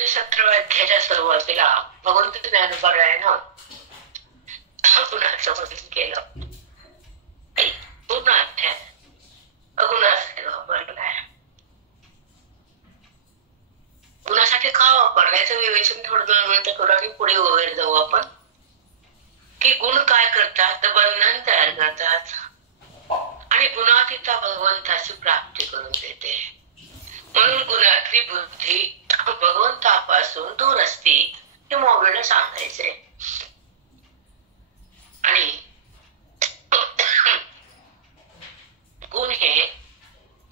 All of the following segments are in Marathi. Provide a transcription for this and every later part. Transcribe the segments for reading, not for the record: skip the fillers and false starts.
17व्या सुरुवातीला भगवंत ज्ञानोबरायानं गुणाचं वर्णन केलं. पूर्ण अध्याय अगुणासाठी वापरलाय. गुणासाठी का वापरलायचं विवेचन थोडं 2 मिनिटं करू आणि पुढे वगैरे जाऊ आपण. की गुण काय करतात तर बंधन तयार करतात आणि गुणातीता भगवंताची प्राप्ती करून देते. म्हणून गुणातली बुद्धी भगवंतापासून दूर असते हे माऊलीला सांगायचंय. आणि गुण हे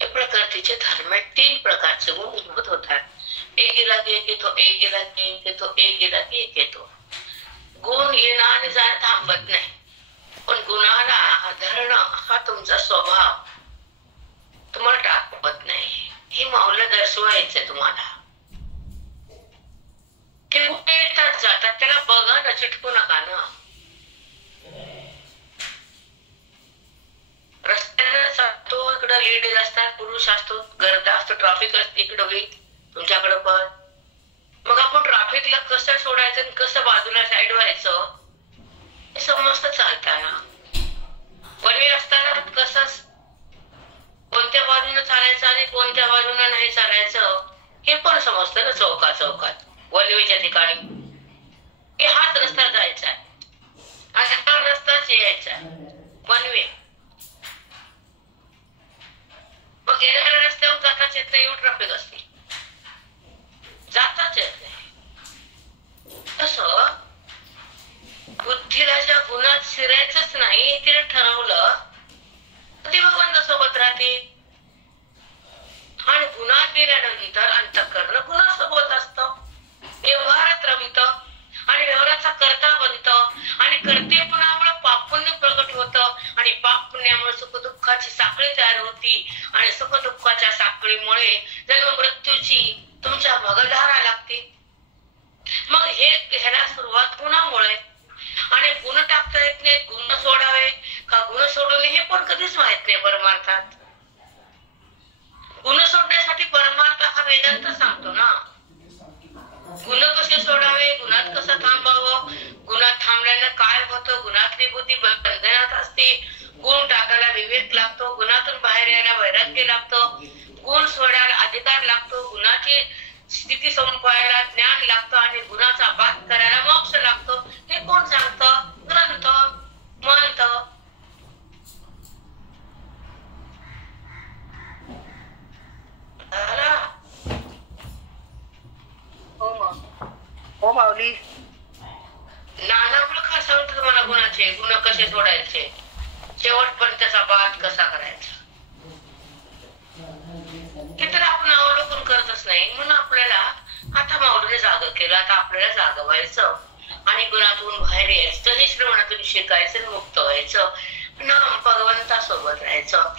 प्रकृतीचे धर्म आहेत. 3 प्रकारचे गुण उद्भूत होतात. एक गेला की एक येतो, एक गेला की एक येतो, एक गेला की एक येतो. गुण येणं आणि जाणं थांबत नाही. पण गुणाला धरणं हा तुमचा स्वभाव तुम्हाला टाकवत नाही. हे माऊलीला दर्शवायचंय तुम्हाला. ते कुठे येतात जातात त्याला बघा ना, चिटकू नका ना. रस्त्याने जातो इकडं लेडीज असतात, पुरुष असतो, गर्दा असतो, ट्रॅफिक असते इकडं होईल तुमच्याकडं पण. मग आपण ट्रॅफिकला कसं सोडायचं आणि कसं बाजूला साईड व्हायचं हे समजतं चालताना. वळी असताना कसं कोणत्या बाजूने चालायचं आणि कोणत्या बाजूने नाही चालायचं हे पण समजतं ना. चौकात वळवीच्या ठिकाणी की हाच रस्ता जायचा आणि हा रस्ताच यायचा वनवे. मग येणाऱ्या रस्त्यावर जाताच येत नाही, एवढं ट्रॅफिक असते, जाताच येत नाही. तसं बुद्धीला ज्या गुणात शिरायचंच नाही तिने ठरवलं ती भगवंतासोबत राहते. आणि गुणात गेल्यानंतर अंतःकरण गुणासोबत असतं, व्यवहारात रमित आणि व्यवहाराचा कर्ता बनत आणि कर्तेपणामुळे पाप पुण्य प्रगट होत आणि पाप पुण्यामुळे सुख दुःखाची साखळी तयार होती आणि सुख दुःखाच्या साखळीमुळे जन्म मृत्यूची तुमच्या भगधारा लागते. मग ह्याला सुरुवात गुणामुळे. आणि गुण टाकता येत नाही, गुण सोडावे का गुण सोडवले हे पण कधीच माहित नाही परमार्थात. गुण सोडण्यासाठी परमार्थ हा वेदांत सांगतो ना. गुण कसे सोडावे, गुणात कसं थांबावं, गुणात थांबल्यानं काय होतं, गुणातली बुद्धी बंधनात असते, गुण टाकायला विवेक लागतो, गुणातून बाहेर यायला वैराग्य लागतं, गुण सोडायला अधिकार लागतो, गुणाची स्थिती संपवायला ज्ञान लागतं आणि गुणाचा बाध करायला मोक्ष लागतो. हे कोण सांगतं? ग्रंथ म्हणत. हो माऊली. नाना प्रकार सांगतो तुम्हाला गुणाचे. गुण कसे सोडायचे, शेवटपर्यंत त्याचा बाध कसा करायचा हे तर आपण अवलोकन करतच नाही. म्हणून आपल्याला आता माऊलीने जाग केलं. आता आपल्याला जाग व्हायचं आणि गुणातून बाहेर यायचं, हे श्रवणातून शिकायचं, मुक्त व्हायचं, नाम भगवंतासोबत राहायचं.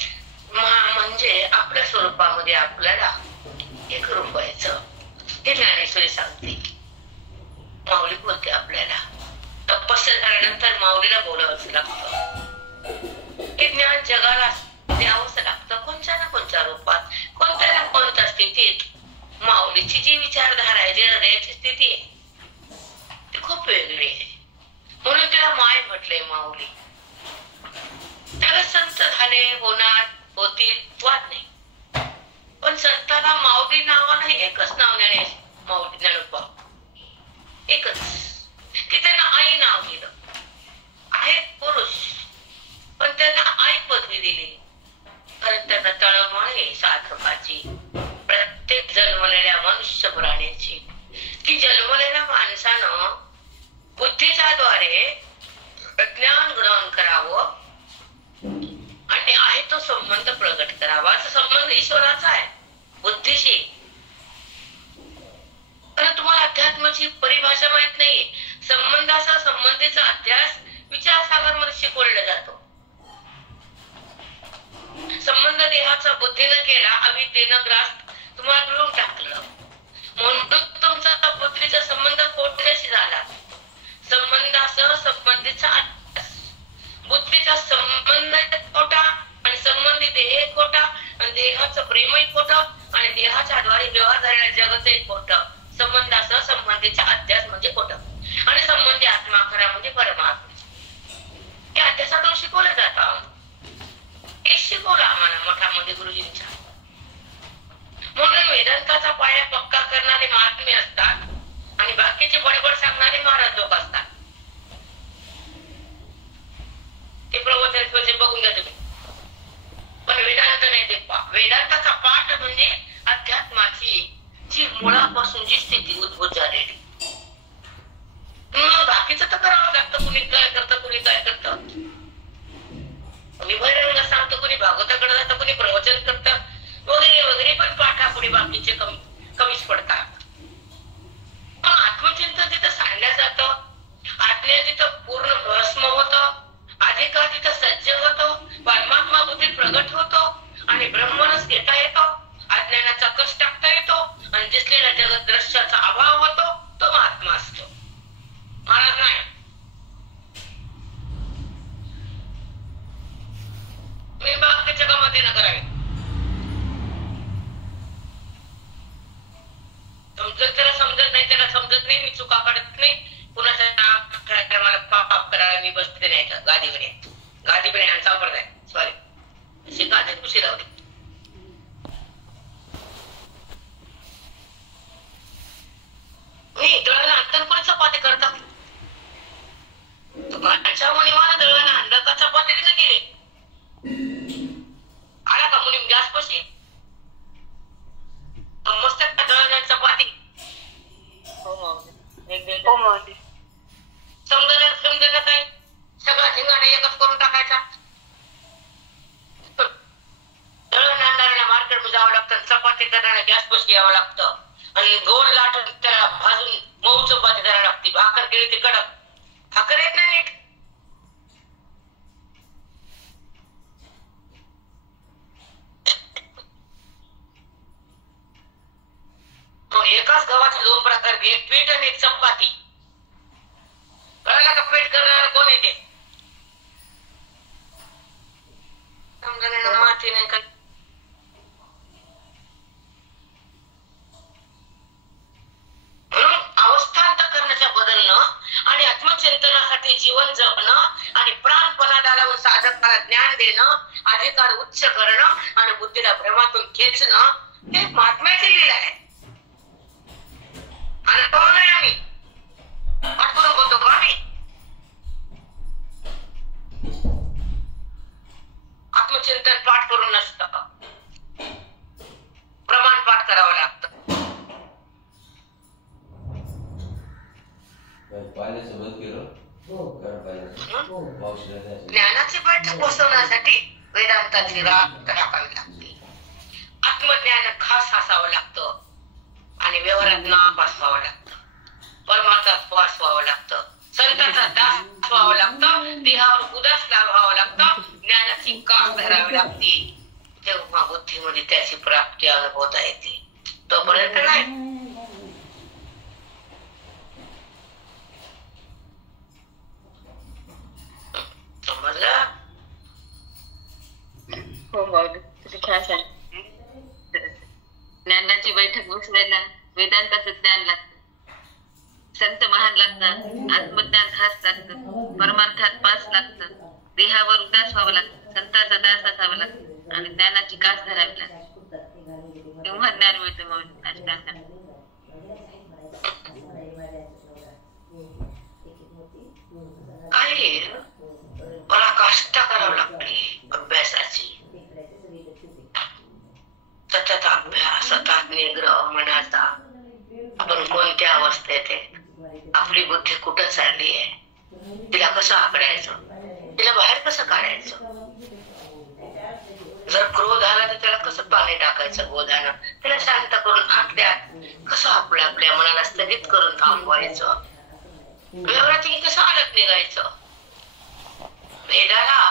म्हणजे आपल्या स्वरूपामध्ये आपल्याला एक रूप व्हायचं. हे ज्ञानेश्वरी सांगते. माऊली बोलते आपल्याला. तपस्या झाल्यानंतर माऊलीला बोलावंच लागतं. हे ज्ञान जगाला द्यावंच लागतं, कोणत्या ना कोणत्या रूपात, कोणत्या ना कोणत्या स्थितीत. माऊलीची जी विचारधारा आहे, जी हृदयाची स्थिती आहे ती खूप वेगळी आहे. म्हणून त्याला माय म्हटलंय माऊली. त्याला संत झाले, होणार, होतील, वाद नाही. पण संताला माऊली नावानं एकच नाव माऊली ज्ञानोबा एकच, की त्यांना आई नाव दिलं. आहेत पुरुष पण त्यांना आई पदवी दिली. कारण त्यांना तळमळ आहे साधकाची, प्रत्येक जन्मलेल्या मनुष्य प्राण्याची, की जन्मलेल्या माणसानं बुद्धीच्या द्वारे ज्ञान ग्रहण करावं आणि आहे तो संबंध प्रगट करावा. असा संबंध ईश्वराचा आहे बुद्धीशी. पण तुम्हाला अध्यात्माची परिभाषा माहित नाही. संबंधाचा संबंधीचा अध्यास विचारसागर मध्ये शिकवला जातो. संबंध देहाचा बुद्धीनं केला, अविद्येनं ग्रास तुम्हाला मिळून टाकलं. म्हणून तुमचा बुद्धीचा संबंध कोठ्याशी झाला. संबंधासह संबंधीचा अध्यास. बुद्धीचा संबंध खोटा आणि संबंधी देह खोटा आणि देहाचं प्रेमही खोटं आणि देहाच्या द्वारे व्यवहार झालेला जगतही खोटं. संबंधा लोक असतात. ते प्रवचन बघून घ्या तुम्ही. पण वेदांत नाही. ते वेदांताचा पाठ म्हणजे अध्यात्माची जी मुळापासून जी स्थिती उद्भूत झालेली. बाकीचं तर करावं लागतं. कुणी काय करतं, कुणी काय करतं. कुणी भैरवला सांगतं, कुणी भागवताकडे जातं, कुणी प्रवचन करतं वगैरे वगैरे. पण पाठापुढे बाकीचे कमीच पडतात. आत्मचिंतन जिथं सांगण्यात जातं, आत्म्या जिथं पूर्ण भस्म होतं, अधिकार तिथं सज्ज होतो, परमात्मा बुद्धी प्रगट होतो आणि ब्रह्मरस घेता येतो, अज्ञानाचा कष्ट टाकता येतो आणि दिसलेल्या जगत दृश्याचा अभाव होतो, तो महात्मा असतो. महाराज नाही. मी बाकी जगामध्ये न करावे. समजत त्याला समजत नाही, त्याला समजत नाही. मी चुका काढत नाही. कुणाच्या मला पाप करायला मी बसते नाही. गादीवर आहे संप्रदाय. सॉरी, अशी गादीत कुशी लावली. मी दळाला अंतर कोणी चपाती करता. माझ्या मुली मला दळाला अंडा का चपाती न गेली. आला का मुली गॅस पशी मस्त दळाला चपाती. समजायला काय सगळा ठिकाणी एकच करून टाकायचा. दळण आणणाऱ्याला मार्केटमध्ये जावं लागतं, चपाती करायला गॅस पशी यावं लागतं आणि गोड लाटून त्याला भाजून मऊ चपाती करायला लागते. भाकर केली ती कडक. भाकर येत नाही नीट. मग एकाच गव्हाचे दोन प्रकार, एक पीठ आणि एक चपाती. कळायला का पीठ करणारा कोण येते. समजा माती नाही का. म्हणून अवस्थांतकरणाच्या बदलणं आणि आत्मचिंतनासाठी जीवन जगणं आणि प्राणपणाला लावून साधकाला ज्ञान देणं, अधिकार उच्च करणं आणि बुद्धीला भ्रमातून खेचणं, हे महात्म्याची लीला आहे. आणि तो नाही आम्ही पाठपुरून बोलतो का आम्ही. आत्मचिंतन पाठ करून नसतं, प्रमाण पाठ करावं लागतं. ज्ञानाची बैठक बसवण्यासाठी वेदांताची राख राखावी लागते. आत्मज्ञान खास असावं लागतं आणि व्यवहारात नापास व्हावं लागतं. परमार्थात पास व्हावं लागतं. संतांचा दास व्हावं लागतं. देहावर उदास व्हावं लागतं. ज्ञानाची कास धरावी लागते. तेव्हा बुद्धीमध्ये त्याची प्राप्ती अनुभवता येते. तोपर्यंत नाही. समजलं. ज्ञानाची बैठक बसवायला वेदांताचं ज्ञान लागतं. संत महान लागतात. आत्मज्ञान खास लागतं. परमार्थात पास लागतं. देहावर उदास व्हावं लागतं. संतांचा दास असावं लागतं आणि ज्ञानाची कास धरावी लागते. तेव्हा ज्ञान मिळतं. मग अष्टांगात काही पराकाष्ठा करावी लागते अभ्यासाची. सतत अभ्यास, सतत निग्रह मनाचा. आपण कोणत्या अवस्थेत आहे, आपली बुद्धी कुठं चालली आहे, तिला कसं आकडायचं, तिला बाहेर कसं काढायचं. जर क्रोध आला तर त्याला कसं पाणी टाकायचं गोदानं, त्याला शांत करून आतल्यात कसं आपल्या मनाला स्थगित करून थांबवायचं. व्यवहारात कसं अलग निघायचं, वेदाला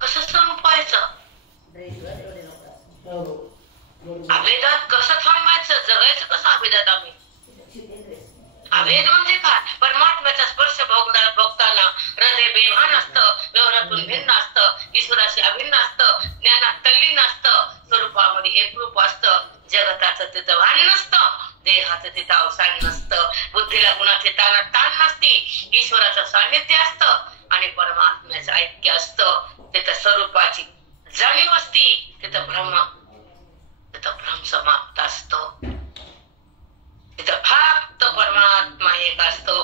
कसं संपवायचं, अभेदात कसं थांबायचं, जगायचं कसं अभेदात. आम्ही अभेद म्हणजे काय, परमात्म्याचा स्पर्श भोगताना हृदय बेभान असतं, व्यवहारातून भिन्न असतं, ईश्वराशी अभिन्न असतं, ज्ञानात तल्लीन असतं, स्वरूपामध्ये एकरूप असतं, जगताचं तिथं भान नसतं, देहाचं तिथं अवसान नसतं, बुद्धीला गुणाचे ताण नसती, ईश्वराचं सान्निध्य असतं आणि परमात्म्याचं ऐक्य असतं. तिथं स्वरूपाची जाणीव असती, तिथं भ्रम समाप्त असतो. तिथं फक्त परमात्मा एक असतो.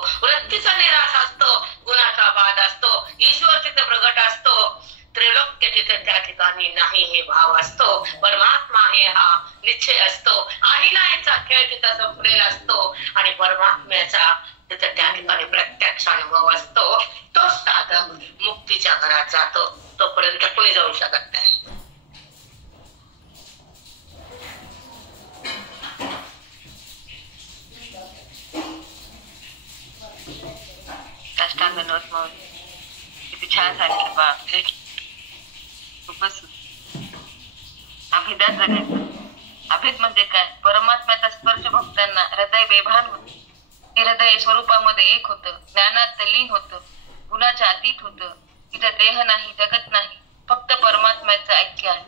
वृत्तीचा निराश असतो, गुणाचा बाध असतो, ईश्वर तिथे प्रगट असतो, त्रैलोक्य तिथे त्या ठिकाणी नाही हे भाव असतो, परमात्मा हे हा निश्चय असतो, आहे नाहीचा खेळ तिथं संपलेला असतो आणि परमात्म्याचा तिथे त्या ठिकाणी प्रत्यक्ष अनुभव असतो. तो साधक मुक्तीच्या घरात जातो, तोपर्यंत कोणी जाऊ शकत नाही. किती छान सांगितलं बा. खूपच अभिदात जगायचं. अभिद म्हणजे काय? परमात्म्याचा स्पर्श भक्तांना हृदय बेभान होते. हे हृदय स्वरूपामध्ये एक होतं, ज्ञानात लीन होतं, गुणाच्या अतीत होतं. तिथं देह नाही, जगत नाही, फक्त परमात्म्याचं ऐक्य आहे.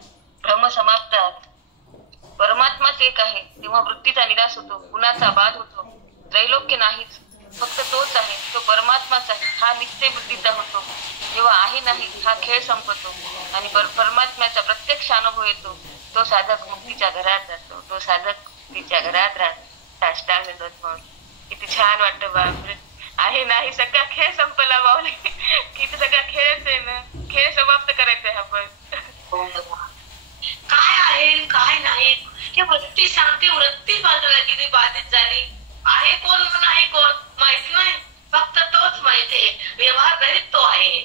भ्रम समाप्त आहे. परमात्माच एक आहे तेव्हा वृत्तीचा निराश होतो, गुणाचा बाध होतो. त्रैलोक्य नाहीच, फक्त तोच आहे, तो परमात्माच आहे हा निश्चय बुद्धीचा होतो. जेव्हा आहे नाही हा खेळ संपतो आणि परमात्म्याचा प्रत्यक्ष अनुभव येतो. तो साधक मुक्तीच्या घरात जातो, तो साधक तिच्या घरात राहतो. साष्टांग दंडवत. किती छान वाटतं बापरे. आहे नाही सगळा खेळ संपला बावले. किती सगळा खेळच आहे ना, खेळ समाप्त करायचा आहे आपण. काय आहे काय नाही हे वृत्ती सांगते. वृत्ती बाजूला किती बाधित झाली आहे, कोण नाही कोण माहित नाही, फक्त तोच माहितीये. व्यवहार रहित तो आहे,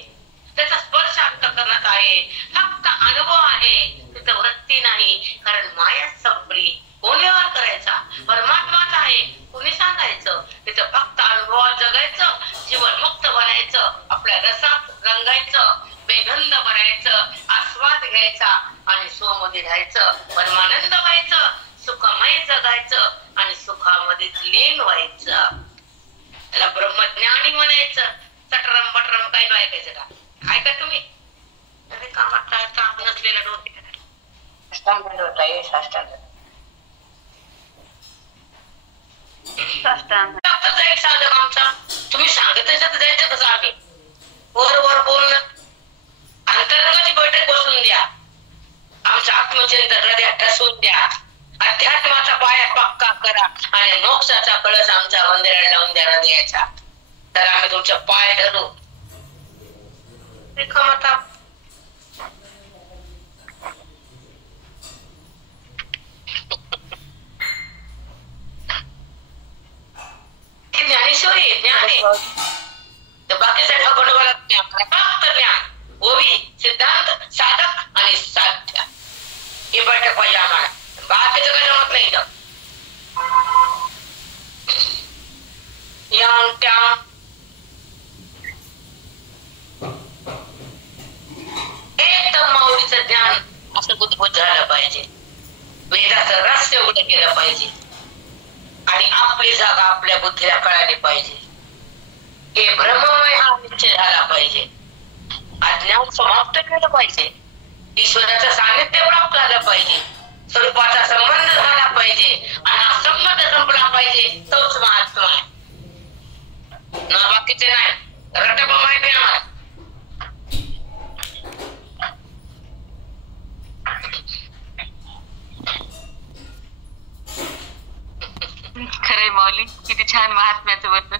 त्याचा स्पर्श अंतःकरणात आहे, फक्त अनुभव आहे, तिथं वृत्ती नाही. कारण माया संपली, कोण व्यवहार करायचा? परमात्माच आहे, कोणी सांगायचं? तिथं फक्त अनुभवात जगायचं, जीवन मुक्त बनायचं, आपल्या रसात रंगायचं, बेगंध बनायचं, आस्वाद घ्यायचा आणि स्वमध्ये राहायचं, परमानंद व्हायचं, सुखमय जगायचं आणि सुखामध्ये लीन व्हायचं. त्याला ब्रह्मज्ञानी म्हणायचं. चटरम बटरम काही ऐकायचं का? काय का तुम्ही कामात काम नसलेला डोके जाईल साधक आमचा. तुम्ही सांगत जायचं कसं? आम्ही वर वर बोलणं, अंतरंगाची बैठक बसून द्या, आमचं आत्मचिंतन हृदयात ठसवून द्या, अध्यात्माचा पाया पक्का करा आणि मोक्षाचा कळस आमच्या मंदिरात लावून द्या हृदयाच्या. तर आम्ही तुमच्या पाय धरू. रिकामता ज्ञानेश्वरी ज्ञान आहे. बाकीचा ढगोंडवाला ज्ञान, फक्त ज्ञान, ओवी, सिद्धांत, साधक आणि साध्य ही बैठक पाहिजे आम्हाला. बाकीचं काही जमत नाही इथं. एकदम माऊलीचं ज्ञान असं उद्भूत झालं पाहिजे, वेदाचं रहस्य उघड केलं पाहिजे आणि आपली जागा आपल्या बुद्धीला कळाली पाहिजे. हे ब्रह्ममय हा निश्चय झाला पाहिजे. अज्ञान समाप्त केलं पाहिजे. ईश्वराचं सानिध्य प्राप्त झालं पाहिजे. स्वरूपाचा संबंध झाला पाहिजे आणि हा संबंध संपला पाहिजे. तोच महात्मा आहे ना, बाकीचे नाही. रटप माहिती आम्हाला. खरे माऊली, किती छान महात्म्याचं वर्णन.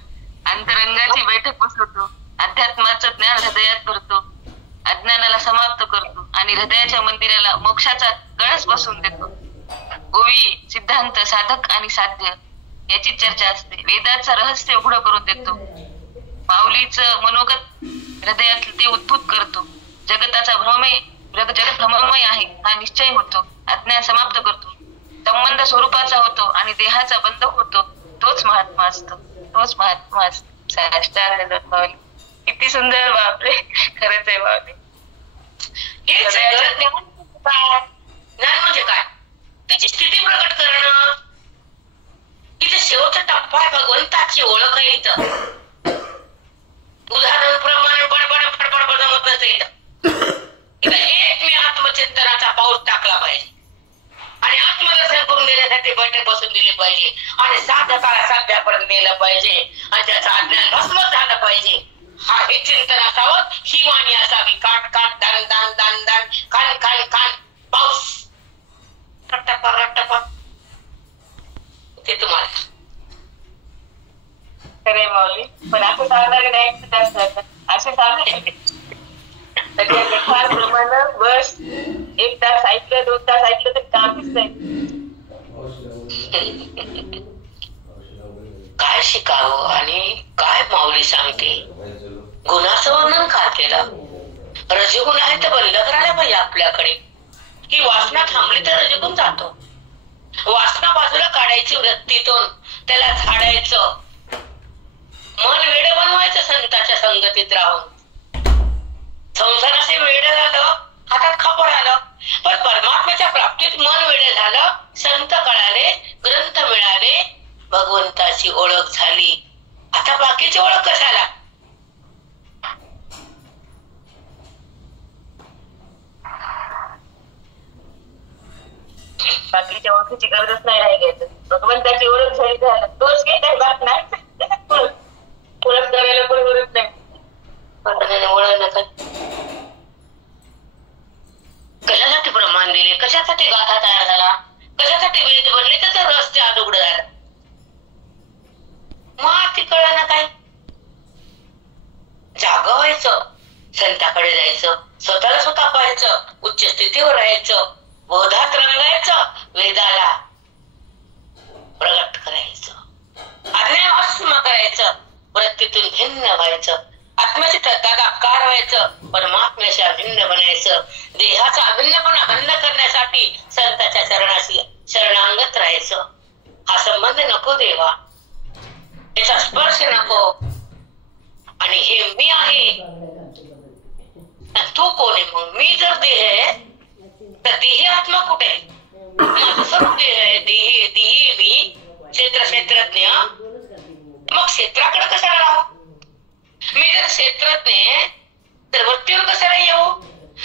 अंतरंगाची बैठक बसवतो, अध्यात्माचं ज्ञान हृदयात भरतो, अज्ञानाला समाप्त करतो आणि हृदयाच्या मंदिराला मोक्षाचा कळस बसवून देतो. ओवी, सिद्धांत, साधक आणि साध्य याची चर्चा असते. वेदाचं रहस्य उघड करून देतो. माऊलीचं मनोगत हृदयात ते उद्भूत करतो. जगताचा जगत भ्रममय आहे हा निश्चय होतो. अज्ञान समाप्त करतो. संबंध स्वरूपाचा होतो आणि देहाचा बंध होतो. तोच महात्मा असतो, तोच महात्मा असतो. माऊली, किती सुंदर. बापरे, खरंच आहे माऊली. ज्ञान म्हणजे काय? त्याची स्थिती प्रकट करणं. इथे शेवटचा टप्पा आहे, भगवंताची ओळख आहे. इथं उदाहरण प्रमाणे बडबड फडफड जमत नसतं. इथं एक मी आत्मचिंतनाचा पाऊस टाकला पाहिजे आणि आत्मदर्शन करून देण्यासाठी बैठक बसून दिली पाहिजे आणि साधकाला साध्यापर्यंत नेलं पाहिजे आणि त्याचं अज्ञान भस्मच झालं पाहिजे. हा हे चिंतन असावं, ही वाणी असावी. काट काट दान दान दान दान, कान कान कान, पाऊस रट्टपा रट्टपा. ते तुम्हाला खरे माऊली, पण असं सांगणारे नाही जास्त असतात. असे सांगते फार प्रमाणात बस 1 तास ऐकलं 2 तास ऐकलं तर काम दिसतंय. काय शिकावं आणि काय माऊली सांगते. गुणाचं वर्णन का केलं. रजगुण आहे तर बंद करायला पाहिजे आपल्याकडे. ही वासना थांबली तर रजगुण जातो. वासना बाजूला काढायची वृत्तीतून, त्याला झाडायचं, मन वेड बनवायचं संतांच्या संगतीत राहून. संसाराचे वेड झालं, हातात खापर आलं, पण परमात्म्याच्या प्राप्तीत मन वेड झालं, संत कळाले, ग्रंथ मिळाले, भगवंताची ओळख झाली. आता बाकीची ओळख कशाला. बाकीच्या ओळखीची गरजच नाही राहिली. भगवंताची ओळख झाली झालं, तोच काही काही बात नाही. ओळख करायला कोणी गरज नाही. कशासाठी प्रमाण दिले, कशासाठी गाथा तयार झाला, कशासाठी वेद बनले, त्याचा रस ते आज उघड झाला. मग ती कळलं ना काय. जागं व्हायचं, संताकडे जायचं, स्वतःला स्वतः पाहायचं, उच्च स्थितीवर राहायचं, बोधात रंगायचं, वेदाला प्रगट करायचं, आज्ञा भस्म करायचं, वृत्तीतून भिन्न व्हायचं, आत्म्याची तदाकार व्हायचं, परमात्म्याशी अभिन्न बनायचं, देहाचा अभिन्नपणा बंद करण्यासाठी संतांच्या चरणाशी शरणांगत राहायचं. हा संबंध नको देवा, त्याचा स्पर्श नको. आणि हे मी आहे, तू कोण आहे. मग मी जर देह आहे तर देही आत्मा कुठे आहे. माझं स्वरूप देह आहे, देही मी क्षेत्रज्ञ. मग क्षेत्राकडे कशाला राहू. मी जर क्षेत्रज्ञ आहे तर वृत्तीवर कशाला येऊ.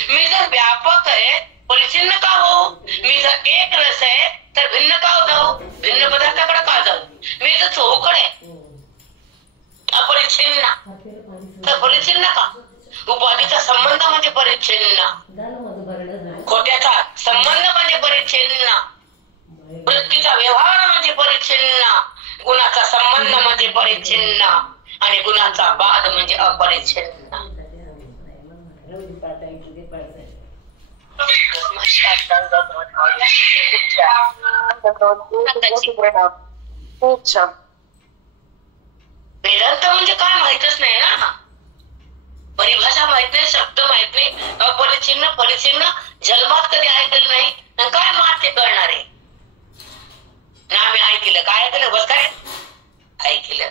मी जर व्यापक आहे परिचिन्न का हो. मी जर एक रस आहे तर भिन्न का जाऊ, भिन्न पदार्थाकडे का जाऊ. मी जर चौकड आहे अपरिच्छिन्न तर परिचिन्न का. उपाधीचा संबंध म्हणजे परिच्छिन्न, खोट्याचा संबंध म्हणजे परिच्छिन्न, वृत्तीचा व्यवहार म्हणजे परिच्छिन्न, गुणाचा संबंध म्हणजे परिच्छिन्न आणि गुणाचा बाद म्हणजे अपरिच्छिन्न. वेदांत म्हणजे काय माहितच नाही ना. परिभाषा माहित नाही, शब्द माहित नाही, अपरिच्छिन्न परिच्छिन्न जन्मात कधी ऐकलं नाही. काय मात ते कळणार आहे ना. आम्ही ऐकलं काय ऐकलं बस काय ऐकलं.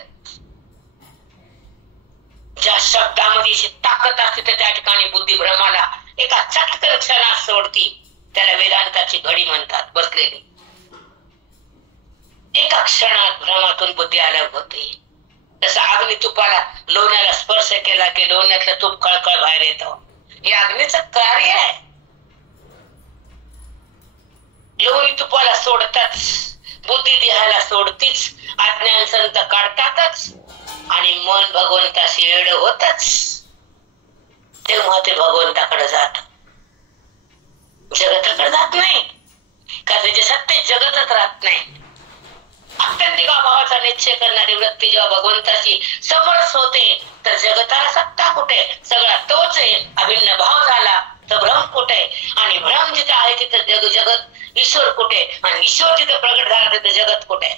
ज्या शब्दामध्ये ताकद असते त्या ठिकाणी बुद्धी भ्रमाला एका चटकन क्षणात सोडती, त्याला वेदांताची घडी म्हणतात. बसलेली एका क्षणात भ्रमातून बुद्धी अलग होते. जसं अग्नी तुपाला लोण्याला स्पर्श केला की लोण्यातलं तूप कळकळ बाहेर येतं. हे अग्नीचं कार्य आहे. लोणी तुपाला सोडताच बुद्धी देहाला सोडतीच, अज्ञान संत काढतातच आणि मन भगवंताशी एड होतच. तेव्हा ते भगवंताकडे जात, जगताकडे जात नाही. का त्याचे सत्य जगतच राहत नाही. अत्यंतिक अभावाचा निश्चय करणारी वृत्ती जेव्हा भगवंताची समरस होते तर जगताला सत्ता कुठे, सगळा तोच आहे. अभिन्न भाव झाला तर भ्रम कुठे, आणि भ्रम जिथे आहे तिथे जगत ईश्वर कुठे, आणि ईश्वर जिथे प्रगट झाला तिथे जगत कुठे.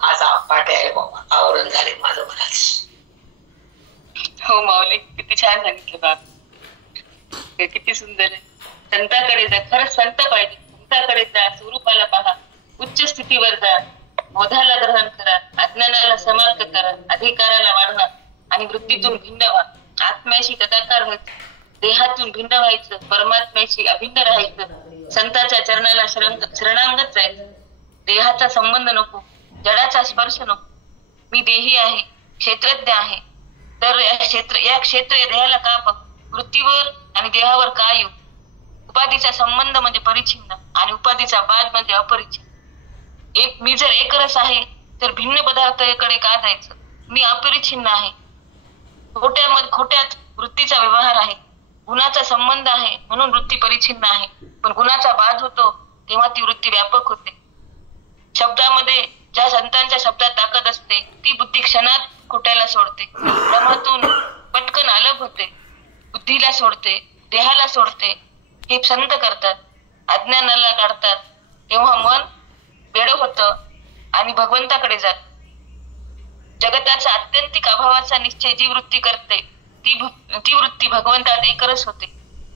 आज पाठ आहे बाबा, आवरण झाले माझं मलाच. हो माऊली, किती छान सांगितलं बाबा, किती सुंदर आहे. संतांकडे जा, खरंच संत पाहिजे. संतांकडे जा, स्वरूपाला पहा, उच्च स्थितीवर जा, बोधाला ग्रहण करा, अज्ञानाला समाप्त करा, अधिकाराला वाढवा आणि वृत्तीतून भिन्न व्हा. आत्म्याशी तदाकार व्हायचं, देहातून भिन्न व्हायचं, परमात्म्याशी अभिन्न राहायचं, संतांच्या चरणाला शरणांगत जायचं. देहाचा संबंध नको, जडाचा स्पर्श नको. मी देही आहे, क्षेत्रज्ञ आहे, तर या क्षेत्र देहाला का बघ, वृत्तीवर आणि देहावर का येऊ. उपाधीचा संबंध म्हणजे परिच्छिन्न आणि उपाधीचा बाद म्हणजे अपरिच्छिन्न. मी जर एकरस आहे तर भिन्न पदार्थाकडे का जायचं. मी अपरिच्छिन्न आहे, खोट्यात वृत्तीचा व्यवहार आहे, गुणाचा संबंध आहे म्हणून वृत्ती परिच्छिन्न आहे. पण गुणाचा बाध होतो तेव्हा ती वृत्ती व्यापक होते. शब्दामध्ये ज्या संतांच्या शब्दात ताकद असते ती बुद्धी क्षणात कुट्याला सोडते, भ्रमातून पटकन अलग होते, बुद्धीला सोडते, देहाला सोडते. हे संत करतात, अज्ञानाला काढतात. तेव्हा मन वेड होतं आणि भगवंताकडे जात. जगताचा आत्यंतिक अभावाचा निश्चय जी वृत्ती करते ती वृत्ती भगवंतात एकरस होते.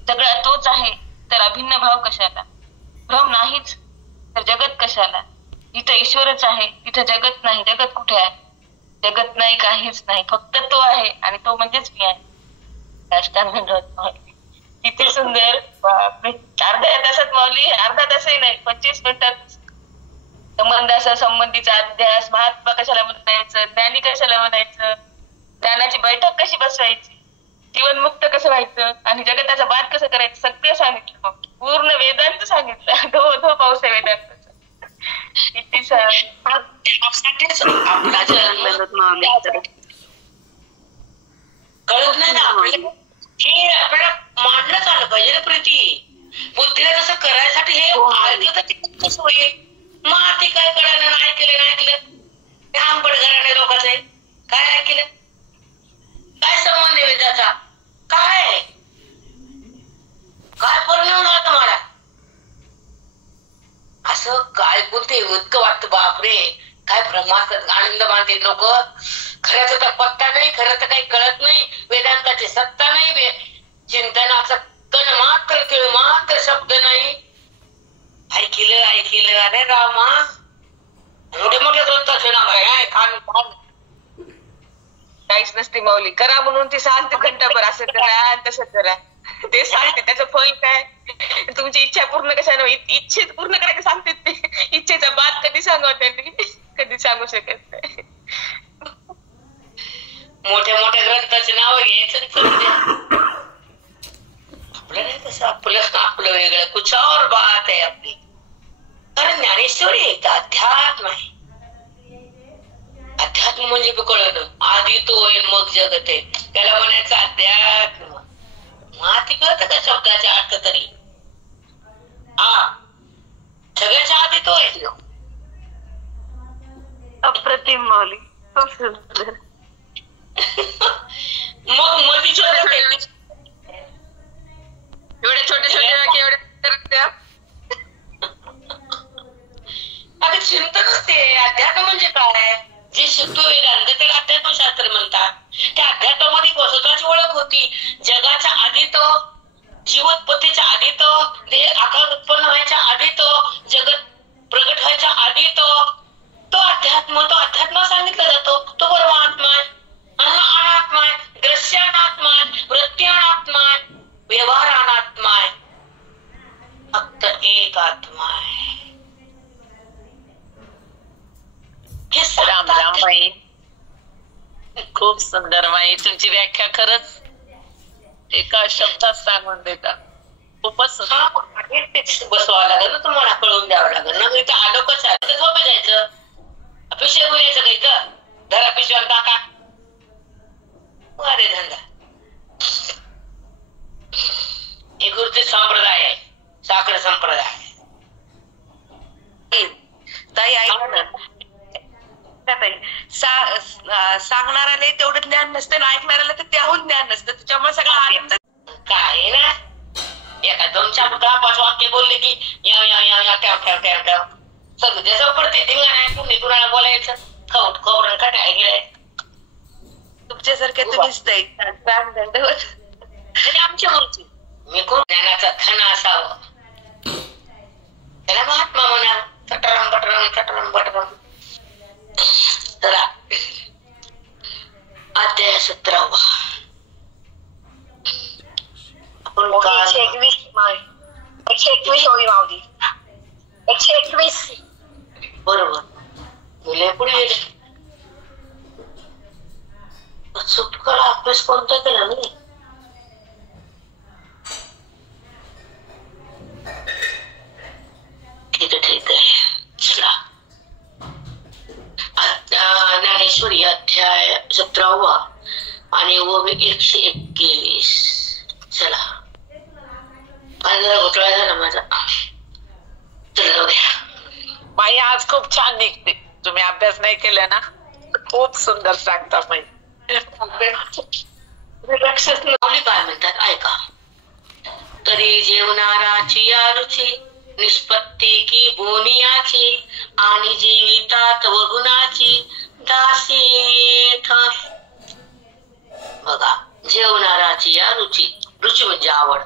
सगळा तोच आहे तर अभिन्न भाव कशाला? भ्रम नाहीच तर जगत कशाला? जिथं ईश्वरच आहे तिथं जगत नाही. जगत कुठे आहे? जगत नाही, काहीच नाही, फक्त तो आहे आणि तो म्हणजेच मी आहे. किती सुंदर. अर्ध्या तासात माऊली, अर्धा तासही नाही, 25 मिनिटात संबंधाचा संबंधीचा अभ्यास. महात्मा कशाला म्हणायचं, ज्ञानी कशाला म्हणायचं, ज्ञानाची बैठक कशी बसवायची, जीवनमुक्त कसं व्हायचं आणि जगताचा बाध कसं करायचं सगळं सांगितलं. मग पूर्ण वेदांत सांगितलं. धो पाऊस आहे वेदांत. किती आपला कळत नाही ना आपल्याला. हे आपल्याला मांडलंच आलं पाहिजे ना प्रीती. बुद्धीला तसं करायसाठी हे ऐकलं तर कसं होईल. मग ते काय कळलं, नाही ऐकलं. ते आंबट घराणे लोकांचे काय ऐकलं, काय संबंध आहे त्याचा, काय परिणाम झाला तुम्हाला असं काय बोलते. इतकं वाटतं बापरे, काय भ्रमात आनंद मानते लोक. खऱ्याचा तर पत्ता नाही, खरं तर काही कळत नाही, वेदांताची सत्ता नाही, चिंतनाचा कण मात्र किळ मात्र शब्द नाही. ऐकलं अरे रामा, मोठे मोठे ग्रंथाचे नाव आहे. काहीच नसते माऊली. करा म्हणून ती सांगते घंटाभर असं करा तसं करा, ते सांगते. त्याचं फळ काय? तुमची इच्छा पूर्ण कशाने, इच्छे पूर्ण करायचं सांगते ते. इच्छेचा बात कधी सांगावं त्यांनी, कधी सांगू शकत नाही. मोठ्या मोठ्या ग्रंथाचे नाव घ्यायचं. आपलं नाही तसं, आपलं वेगळं कुछ और बात आहे आपली. कारण ज्ञानेश्वरी एक अध्यात्म आहे. अध्यात्म म्हणजे कळलं, आधी तो आहे मग जगत आहे, त्याला म्हणायचं अध्यात्म. माती कळत का शब्दाचा अर्थ तरी? सगळ्याच्या आधी तो आहे. अप्रतिम माऊली, खूप सुंदर. मग मध्ये एवढे छोटे वाक्य एवढे अरे चिंतनच ते. अध्यात्म म्हणजे काय? जे शिकतो वेदांत त्याला अध्यात्मशास्त्र म्हणतात. त्या अध्यात्मामध्ये स्वतःची ओळख होती. जगाच्या आधी तो, जीवोत्पत्तीच्या आधी तो, देह आकार उत्पन्न व्हायच्या आधी तो, जगत प्रगट व्हायच्या आधी तो अध्यात्म सांगितला जातो. तो परमात्मा आहे, अनात्मा आहे, दृश्य अनात्मा आहे, वृत्ती अनात्मा आहे, व्यवहार अनात्मा आहे, फक्त एक आत्मा आहे. हे राम राम माई, खूप सुंदर माई. तुमची व्याख्या खरंच एका शब्दात सांगून देता. खूपच सुंदर. बसवावं लागेल ना, तुम्हाला कळून द्यावं लागेल ना. इथं आलो कसं आलं झोपे जायचं, पिशव्या बोलायचं काही का, धरा पिशव्या टाका, अरे धंदा. हे गुरुचे संप्रदाय आहे, साखर संप्रदाय. ताई ऐक ना, सांगणाऱ्याला तेवढं ज्ञान नसतं ना, ऐकणाऱ्याला तर त्याहून ज्ञान नसतं. त्याच्यामुळे सगळं आनंद काय ना. एका 2-4-5 वाक्य बोलले की ठेव सगळं जसं पडते धिंगाणा पुणे कुणाला बोलायचं, खवरण खटाय गेलाय. तुमच्यासारख्या तुम्हीच ताई आमच्या गुरुची. मी खूप ज्ञानाचा खण असावं, त्याला महात्मा म्हणावं. चटरम बटरम. चला, अध्याय 17. आपण 121 होई माऊली. 121 बरोबर गेले, पुढे गेले. सुटकाला अभ्यास कोणता केला मी? ठीक आहे. चला, ज्ञानेश्वरी अध्याय 17 आणि 121. चला, आज घोटाळा झाला माझा. खूप छान निघते. तुम्ही अभ्यास नाही केला ना, खूप सुंदर सांगता माहिती. माऊली काय म्हणतात ऐका. तरी जेवणाराची या रुची निष्पत्ती की बोनियाची आणि जीवितात व गुणाची दासीथ. बघा, जेवणाराची या रुची, रुची म्हणजे आवड,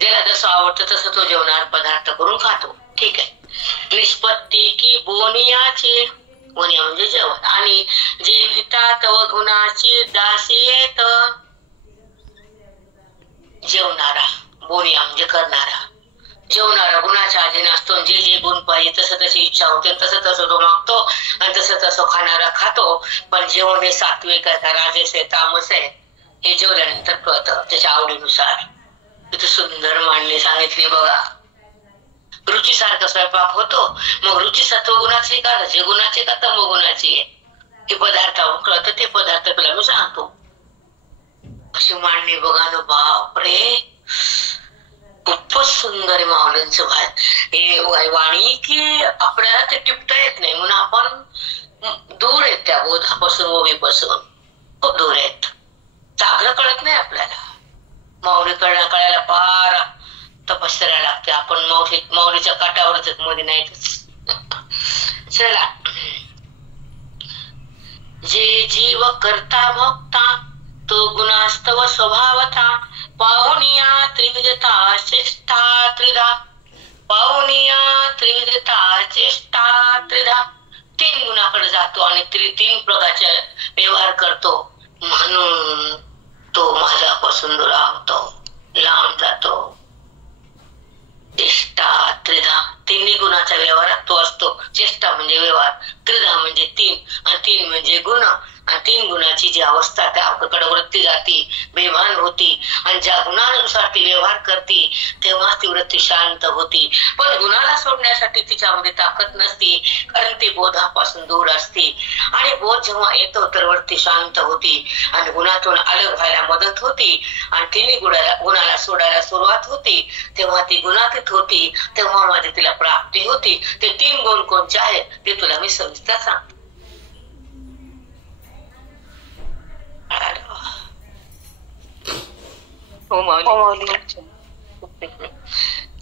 ज्याला जसं आवडतं तसं तो जेवणारा पदार्थ करून खातो. ठीक आहे. निष्पत्ती की बोनियाची, बोनिया म्हणजे जेवण, आणि जीवितात व गुणाची दासीयेत. जेवणारा, बोनिया म्हणजे करणारा, जेवणारा गुणाच्या अधीन असतो. जे जे गुण पाहिजे तसं तशी इच्छा होते तसं तसं तो मागतो आणि तसं तसं खाणारा खातो. पण जेवण हे सात्विक आहे का राजस आहे तामस आहे हे जेवल्यानंतर कळतं त्याच्या आवडीनुसार. किती सुंदर मांडणी सांगितली बघा. रुचीसारखा स्वयंपाक होतो, मग रुची सत्वगुणाची का रजगुणाची का तमोगुणाची आहे हे पदार्थावर कळतं. ते पदार्थ तुला मी सांगतो. अशी मांडणी बघा ना, बापरे खूपच सुंदर आहे माऊलींचं हे वाणी की आपल्याला ते टिपता येत नाही म्हणून आपण दूर आहेत त्या बोधापासून, ओवीपासून खूप दूर आहेत. चांगलं कळत नाही आपल्याला. माऊली कळायला फार तपश्चर्या लागते. आपण माऊलीच्या काठावरच मध्ये नाहीच. चला. जे जीव करता भक्ता तो गुणास्तव स्वभावता पाहुनिया त्रिविधता चेष्टा त्रिधा. पाहुनिया त्रिविधता चेष्टा त्रिधा. 3 गुणाकडे जातो आणि 3 प्रकारचे व्यवहार करतो म्हणून तो माझ्यापासून दुरावतो, लांब जातो. चेष्टा त्रिधा, 3 गुणाच्या व्यवहारात तो असतो. चेष्टा म्हणजे व्यवहार, त्रिधा म्हणजे 3 आणि 3 म्हणजे गुण. आणि 3 गुणाची जी अवस्था त्याकडे वृत्ती जाती, बेभान होती आणि ज्या गुणानुसार ती व्यवहार करते तेव्हा ती वृत्ती शांत होती. पण गुणाला सोडण्यासाठी तिच्यामध्ये ताकद नसती, कारण ती बोधापासून दूर असते. आणि बोध जेव्हा येतो तर वृत्ती शांत होती आणि गुणातून अलग व्हायला मदत होती आणि 3 गुणाला सोडायला सुरुवात होती. तेव्हा ती गुणातीत होती, तेव्हा माझी तिला प्राप्ती होती. ते 3 गुण कोणते आहेत ते तुला मी सविस्तर सांगतो.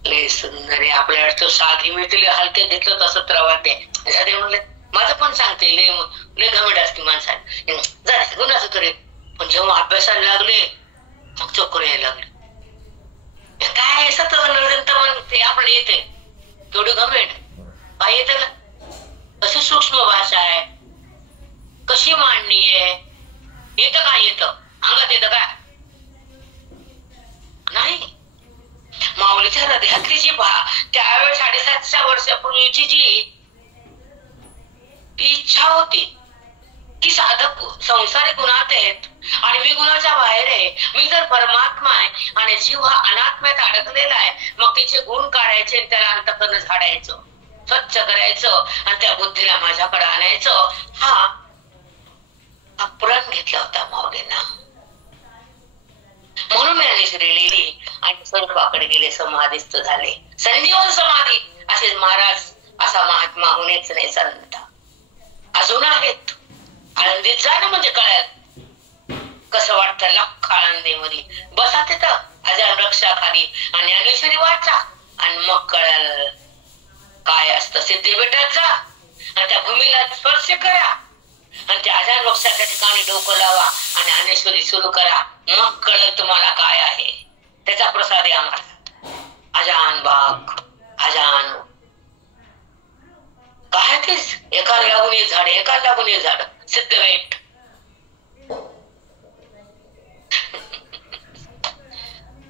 लय सुंदर आहे. आपल्याला तो साधी मिळतील हलके घेतलं तसं त्रवात आहे. म्हणले माझं पण सांगते लय घमेड असते माणसाने झालं गुणाचं तरी. पण जेव्हा अभ्यासाला लागले मग चक्कर यायला लागले. काय सत ते आपण येते तेवढी घमेड काय येतं का? कशी सूक्ष्म भाषा आहे, कशी मांडणी आहे, येतं काय येतं अंगात येतं का नाही. माऊलीच्या हृदयातली जी त्यावेळेस 750 वर्षापूर्वीची जी इच्छा होती की साधक संसारी गुणात आहेत आणि मी गुणाच्या बाहेर आहे, मी जर परमात्मा आहे आणि जीव हा अनात्म्यात अडकलेला आहे, मग तिचे गुण काढायचे आणि त्याला अंतःकरण झाडायचं, स्वच्छ करायचं आणि त्या बुद्धीला माझ्याकडे आणायचं. हा प्रण घेतला होता माऊलींना. म्हणून त्यांनी श्रीलेली आणि स्वरूपाकडे गेले, समाधीस्थ झाले. संजीवन समाधी असे महाराज असा महात्मा होणेच नाही संत अजून आहेत. आळंदीत जाणं म्हणजे कळेल कसं वाटतं. लख आळंदीमध्ये बसा तिथं अजान वृक्षाखाली आणि ज्ञानेश्वरी वाचा आणि मग कळेल काय असतं. सिद्धिपीठात जा आणि त्या भूमीला स्पर्श करा आणि त्या अजान वृक्षाच्या ठिकाणी डोकं लावा आणि ज्ञानेश्वरी सुरू करा. मग कळेल तुम्हाला काय आहे. त्याचा प्रसाद आहे आम्हाला. अजान बाग अजान काय तेच एका लागून एक झाड, एका लागून एक झाड. सिद्धवेट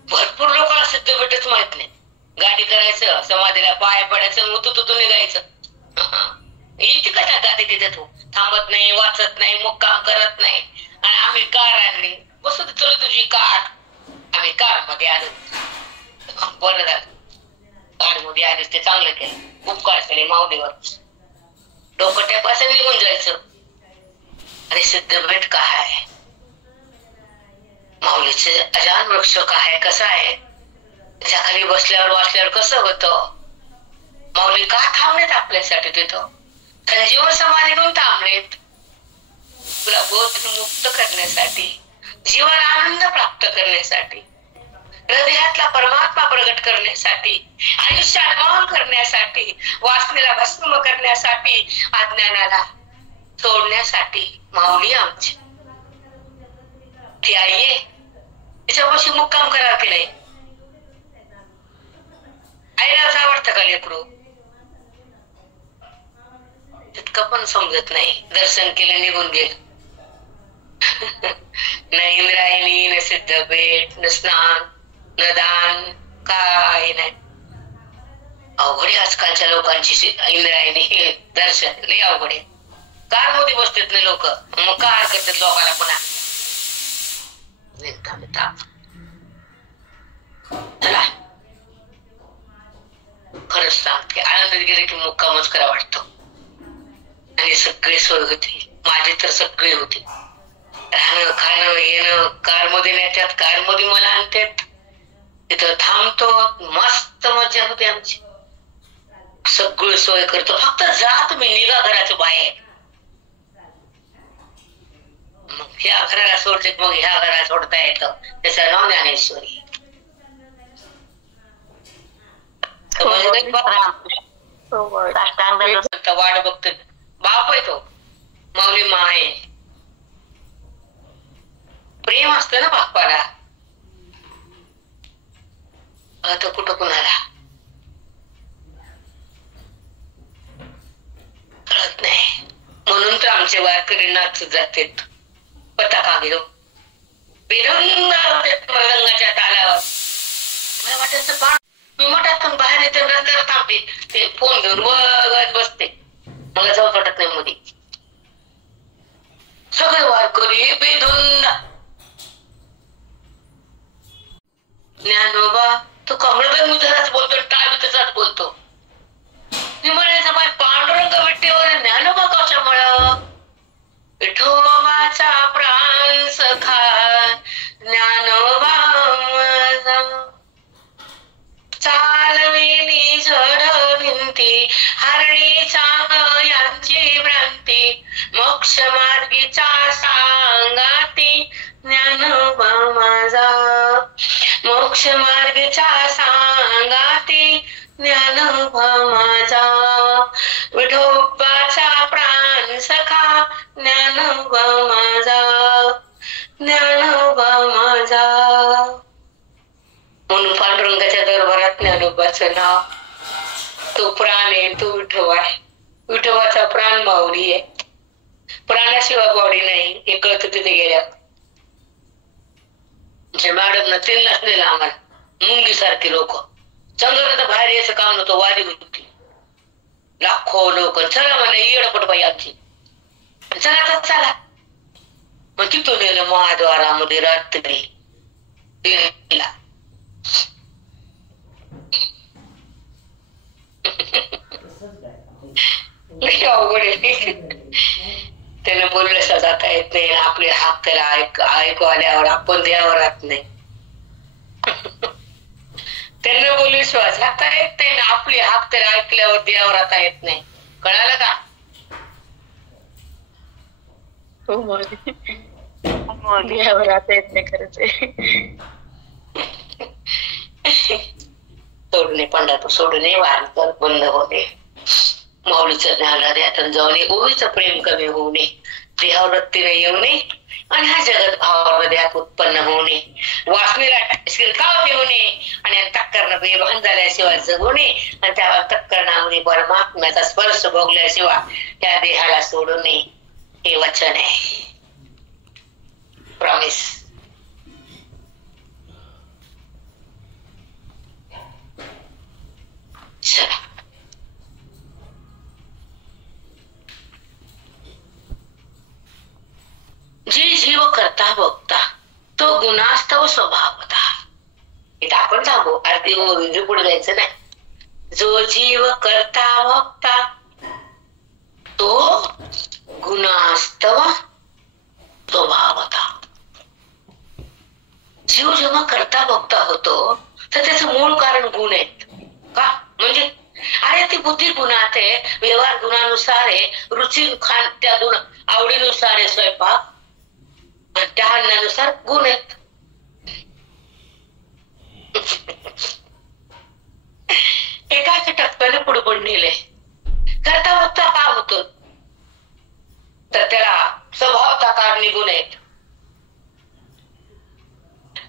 भरपूर लोकांना सिद्धवेटच माहित नाही. गाडी करायचं, समाधीला पाय पडायचं, मुतून निघायचं. इथे कशा गादी तिथे तू थांबत नाही, वाचत नाही, मुक्काम करत नाही. आणि आम्ही कार आणली, बसू चल तुझी कार. आम्ही कार मध्ये आलो, बरं झालं कार मध्ये आलो ते चांगलं केलं. उपकार केले माऊलीवर. डोकं टेपाचं निघून जायचं. आणि सिद्धभेट काय आहे, माऊलीचे अजान वृक्ष काय कसं आहे, त्याच्या खाली बसल्यावर वाचल्यावर कसं होतं. माऊली का थांबलेत आपल्यासाठी तिथं. संजीवन समाधी घेऊन थांबलेत तुला बोध मुक्त करण्यासाठी, जीवाला आनंद प्राप्त करण्यासाठी, हृदयातला परमात्मा प्रगट करण्यासाठी, आयुष्यात मौन करण्यासाठी, वासनेला भस्म करण्यासाठी, अज्ञानाला सोडण्यासाठी माऊली आमची ती आई आहे. तिच्यापाशी मुक्काम करा की नाही? आईलाच आवडतं का लेकरू? तितकं पण समजत नाही. दर्शन केलं निघून गेलं. न इंद्रायणी, न सिद्धपेठ, न स्नान, न दान, काय नाही. अवघड आहे आजकालच्या लोकांची इंद्रायणी दर्शन, लय अवघड आहे. कार मध्ये बसतात ना लोक, मग कार करतात लोकांना पुन्हा. चला खरंच सांगते, आनंदात गेले की मुक्कामच करा वाटतो. आणि सगळे सोय होती, माझी तर सगळे होती. राहणं खाणं येणं, कार मध्ये नेतात, कार मध्ये मला आणतात, तिथं थांबतो, मस्त मजा होते आमची. सगळी सोय करतो. फक्त जा तुम्ही, निघा घराच्या बाहेर. मग ह्या घराला सोडते, मग ह्या घराला सोडता येतं. त्याचं नाव ज्ञानेश्वरी. वाट बघतो. बाप आहे तो, माऊली मा आहे. प्रेम असतं ना बाप्पाला, आता कुठं कुणाला कळत नाही. म्हणून तर आमचे वारकरी नाचत जातात पताका घेऊन, मृदंगाच्या तालावर. मला वाटायचं पाण मी मठातून बाहेर येते, रस्त्यावर थांबते, ते फोन घेऊन वगैरे बसते. मला जाऊ वाटत नाही मध्ये. सगळे वारकरी बेधुंद. ज्ञानोबा तो कमळबेन मुजराच बोलतो, टाळ तसाच बोलतो. मी म्हणायचं बाय पांडुरंग विठ्ठेवर ज्ञानोबा कशामुळं? विठोबाचा प्राण सखा ज्ञानोबा माझा, चालविली जड भिंती, हरणी चांग यांची भ्रांती, मोक्ष मार्गीचा सांगाती ज्ञानोबा माझा, मोक्ष मार्गीचा सांगाती ज्ञानोबा माझा, विठोबाचा प्राण सखा ज्ञानोबा माझा, ज्ञानोबा माझा. म्हणून पांडुरंगाच्या दरबारात ज्ञानोबाचं नाव. तो प्राण आहे, तो विठोबा आहे. विठोबाचा प्राण माऊली आहे. प्राणाशिवाय बावडी नाही, हे कळतं तिथे गेल्या. मॅडम न ते नसलेलं आम्हाला, मुंगी सारखे लोक. चंद्रात बाहेर यायचं काम नव्हतं, वारी होती. लाखो लोक. चला म्हणे येडपट बाई आमची, चला तर चला. मग तिथून नेलं महाद्वारामध्ये रात्री. त्याने बोलल्यास जाता येत नाही. आपले हाक त्याला ऐकू आल्यावर आपण द्यावर राहत नाही. त्यांना बोलू विश्वास राहता येत नाही ना, आपली हाक त्याला ऐकल्यावर द्यावर राहता येत नाही. कळालं का? द्यावर राहता येत नाही खरंच. सोडणे पंढरपूर सोडणे, वारकर बंद होणे, माऊलीचं ज्ञान हृदयातून जाऊ नये, ओळीचं प्रेम कमी होऊ नये, देहावृत्तीने येऊ नये, आणि हा जगत भाव हृदयात उत्पन्न होऊ नये, वासनेला शिरकाव देऊ नये, आणि अंतःकरण बेभान झाल्याशिवाय जगू नये, आणि त्या अंतःकरणामध्ये परमात्म्याचा स्पर्श भोगल्याशिवाय त्या देहाला सोडू नये. हे वचन आहे. प्रॉमिस. चला जे जीव करता बघता तो गुणास्तव स्वभावता. इथं आपण थांबू, आरती गोविंद पुढे जायचं नाही. जो जीव करता बघता तो गुणास्तव स्वभावता. जीव जेव्हा करता बघता होतो तर त्याचं मूळ कारण गुण आहेत का? म्हणजे अरे ती बुद्धी गुणात आहे, व्यवहार गुणानुसार आहे, रुची खान त्या गुण आवडीनुसार आहे स्वयंपाक, त्या अन्नानुसार गुण आहेत. एकाच टप्प्याने पुढे पुढे नेले. करता बघता का होतो, तर त्याला स्वभावता कारणी गुण आहेत.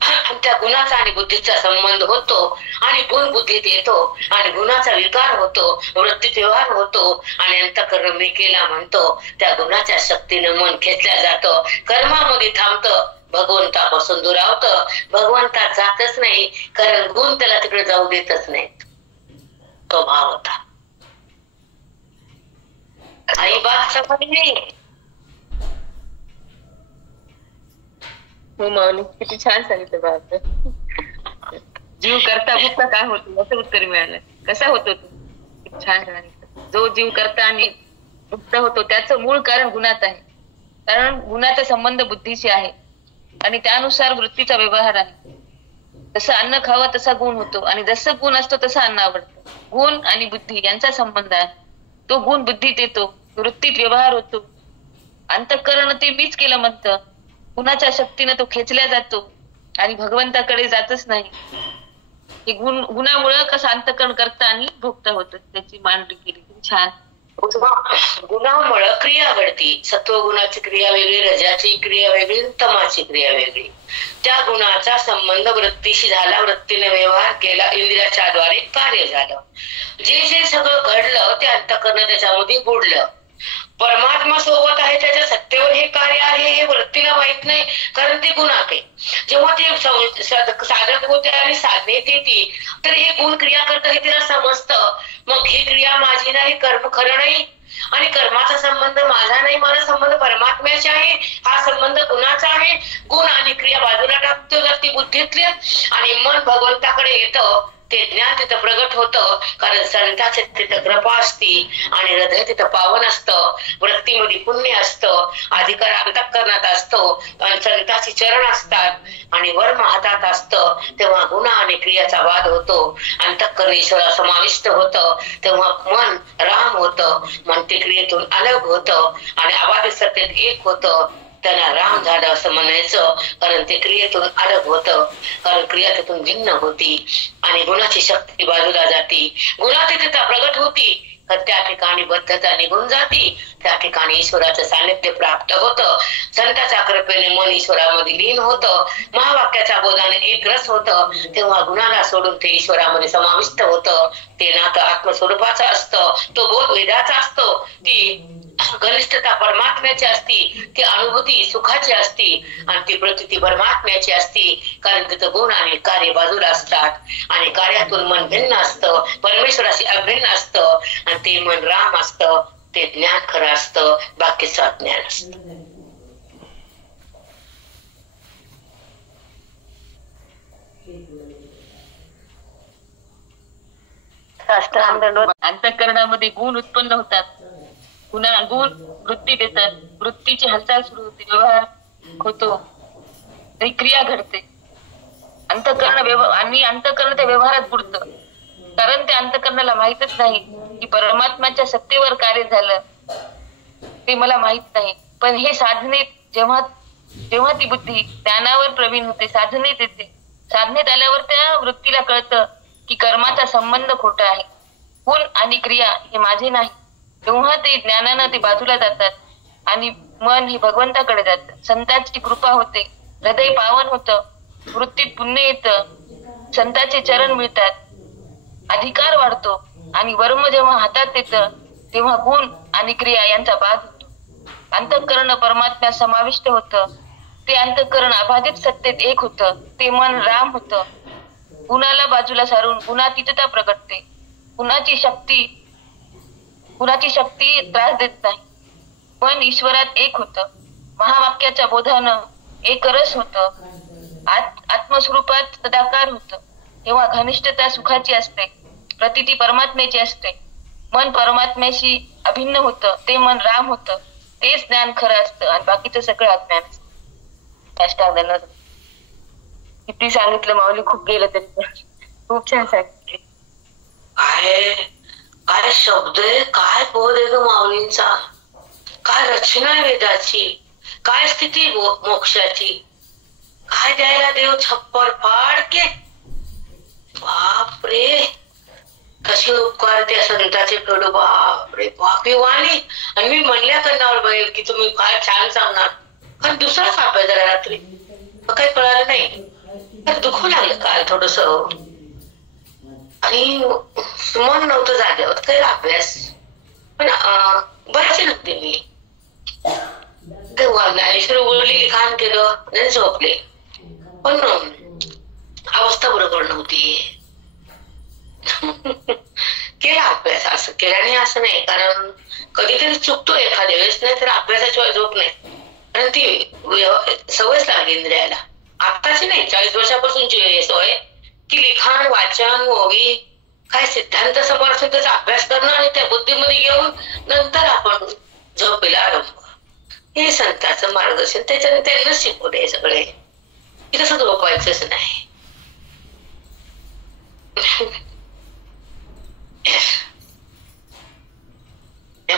आणि त्या गुणाचा आणि बुद्धीचा संबंध होतो आणि गुण बुद्धीत येतो आणि गुणाचा विकार होतो, वृत्तीत व्यवहार होतो आणि अंतःकरण मी केला म्हणतो. त्या गुणाच्या शक्तीनं मन खेचल्या जातं, कर्मामध्ये थांबतं, भगवंतापासून दुरावतं, भगवंतात जातच नाही, कारण गुण त्याला तिकडे जाऊ देतच नाहीत. तो भाव होता. आई बात समजली नाही. हो माऊली, किती छान सांगितलं बाबा. जीव करता भुकता काय होतो असं उत्तर मिळालं. कसा होतो तो, किती छान सांगितलं. जो जीव करता आणि भुक्त होतो त्याचं मूळ कारण गुणात आहे, कारण गुणाचा संबंध बुद्धीशी आहे आणि त्यानुसार वृत्तीचा व्यवहार आहे. जसं अन्न खावं तसा गुण होतो आणि जसं गुण असतो तसं अन्न आवडतं. गुण आणि बुद्धी यांचा संबंध आहे. तो गुण बुद्धीत येतो, वृत्तीत व्यवहार होतो, अंतःकरण ते मीच केलं म्हणतं. गुणाच्या शक्तीनं तो खेचल्या जातो आणि भगवंताकडे जातच नाही. हे गुणामुळं कसं अंतःकरण करता आणि भोगता होतं, त्याची मांडणी केली छान. गुणामुळं क्रिया घडती. सत्वगुणाची क्रिया वेगळी, रजाची क्रिया वेगळी, तमाची क्रिया वेगळी. त्या गुणाचा संबंध वृत्तीशी झाला, वृत्तीने व्यवहार केला, इंद्रियाच्या द्वारे कार्य झालं. जे जे सगळं घडलं ते अंतःकरण त्याच्यामध्ये बुडलं. परमात्मा सोबत आहे, त्याच्या सत्तेवर हे कार्य आहे हे वृत्तीला माहित नाही, कारण ते गुणात आहे. जेव्हा ते साधक होते आणि साधनेत येते तर हे गुण क्रिया करत हे तिला समजतं. मग ही क्रिया माझी नाही, कर्म खरं नाही आणि कर्माचा संबंध माझा नाही, माझा संबंध परमात्म्याचा आहे, हा संबंध गुणाचा आहे. गुण आणि क्रिया बाजूला टाकतो जर ती बुद्धीतली आणि मन भगवंताकडे येतं, ते ज्ञान तिथं प्रगट होतं, कारण संतांची तिथं कृपा असती आणि हृदय तिथं पावन असतं, वृत्तीमध्ये पुण्य असतं, अधिकार अंतःकरणात असतो आणि संतांची चरण असतात आणि वर्म हातात असतं. तेव्हा गुण आणि क्रियाचा वाद होतो, अंतःकरण ईश्वरा समाविष्ट होतं, तेव्हा मन राम होतं, मन ते क्रियेतून अलग होतं आणि अबाधित सत्तेत एक होतं. त्यांना राम झालं असं म्हणायचं, कारण ते क्रियेतून अलग होतं, कारण क्रिया तिथून भिन्न होती आणि गुणाची शक्ती बाजूला जाती. गुणाची तिथं प्रगट होती तर त्या ठिकाणी बद्धता निघून जाती, त्या ठिकाणी ईश्वराचं सानिध्य प्राप्त होतं. संतांच्या कृपेने मन ईश्वरामध्ये लीन होतं, महावाक्याच्या बोधाने एक रस होतं. तेव्हा गुणाला सोडून ते ईश्वरामध्ये समाविष्ट होतं. ते नातं आत्मस्वरूपाचं असतं, तो बोध वेदाचा असतो, ती घनिष्ठता परमात्म्याची असती, ती अनुभूती सुखाची असती आणि ती प्रतीती परमात्म्याची असती, कारण तिथं गुण आणि कार्य बाजूला असतात आणि कार्यातून मन भिन्न असतं, परमेश्वराशी अभिन्न असतं आणि ते मन राम असतं, ते ज्ञान खरं असतं, बाकीचं अज्ञान असतं. अंतःकरणामध्ये गुण उत्पन्न होतात, गुण वृत्तीत येतात, वृत्तीची हालचाल सुरू होते, व्यवहार होतो, क्रिया घडते. अंतःकरण आणि अंतःकरण त्या व्यवहारात बुडतं, कारण त्या अंतःकरणाला माहितच नाही की परमात्म्याच्या सत्तेवर कार्य झालं, ते मला माहित नाही. पण हे साधनेत जेव्हा जेव्हा ती बुद्धी ज्ञानावर प्रवीण होते, साधनेत येते, साधनेत आल्यावर त्या वृत्तीला कळतं की कर्माचा संबंध खोटा आहे, गुण आणि क्रिया हे माझे नाही. तेव्हा ते ज्ञानानं ते बाजूला जातात आणि मन हे भगवंताकडे जातं. संतांची कृपा होते, हृदय पावन होतं, वृत्तीत पुण्य येतं, संतांचे चरण मिळतात, अधिकार वाढतो आणि वर्म जेव्हा हातात येतं तेव्हा गुण आणि क्रिया यांचा बाध होतो. अंतःकरण परमात्म्यात समाविष्ट होतं, ते अंतःकरण अबाधित सत्तेत एक होतं, ते मन राम होतं. गुणाला बाजूला सारून गुणातीतता प्रगटते. गुणाची शक्ती त्रास देत नाही, पण ईश्वरात एक होतं, महावाक्याच्या बोधानं एक रस होतं, आत्मस्वरूपात सदाकार होतं. तेव्हा घनिष्ठता सुखाची असते, प्रतीती परमात्म्याची असते, मन परमात्म्याशी अभिन्न होतं, ते मन राम होतं, तेच ज्ञान खरं असतं आणि बाकीचं सगळं अज्ञान असतं. अष्टांग किती सांगितलं माऊली, खूप गेलं तरी खूप छान सांगितले आहे. काय शब्द आहे, काय बोध आहे ग माऊलींचा, काय रचना आहे वेदाची, काय स्थिती मोक्षाची, काय द्यायला देव छप्पर फाडके. बापरे, कसे उपकार त्या संताचे कडू. बापरे, बापी वाणी. आणि मी म्हणल्या कन्नावर बघेल की तुम्ही फार छान सांगणार, कारण दुसरा सापडा जरा रात्री काही कळालं नाही. तर दुखू लागलं काल थोडस, आणि मन नव्हतं जागेवर काही अभ्यास, पण बरेच नव्हते मी. ज्ञानेश्वरी उघडली, लिखाण केलं आणि झोपले, पण अवस्था बरोबर नव्हती. केला अभ्यास, असं केल्याने असं नाही, कारण कधीतरी चुकतो एखाद्या वेळेस, नाही तर अभ्यासाशिवाय झोप नाही, कारण ती सवयच लागली इंद्रियाला. आताची नाही, 40 वर्षापासूनची सवय की लिखाण, वाचन, ओवी, काय सिद्धांत समर्थांचा अभ्यास करणं आणि त्या बुद्धीमध्ये घेऊन नंतर आपण झोपेला आरंभ. हे संतांचं मार्गदर्शन, त्याच्याने त्यांना शिकवले सगळे की तसं झोपायचंच नाही.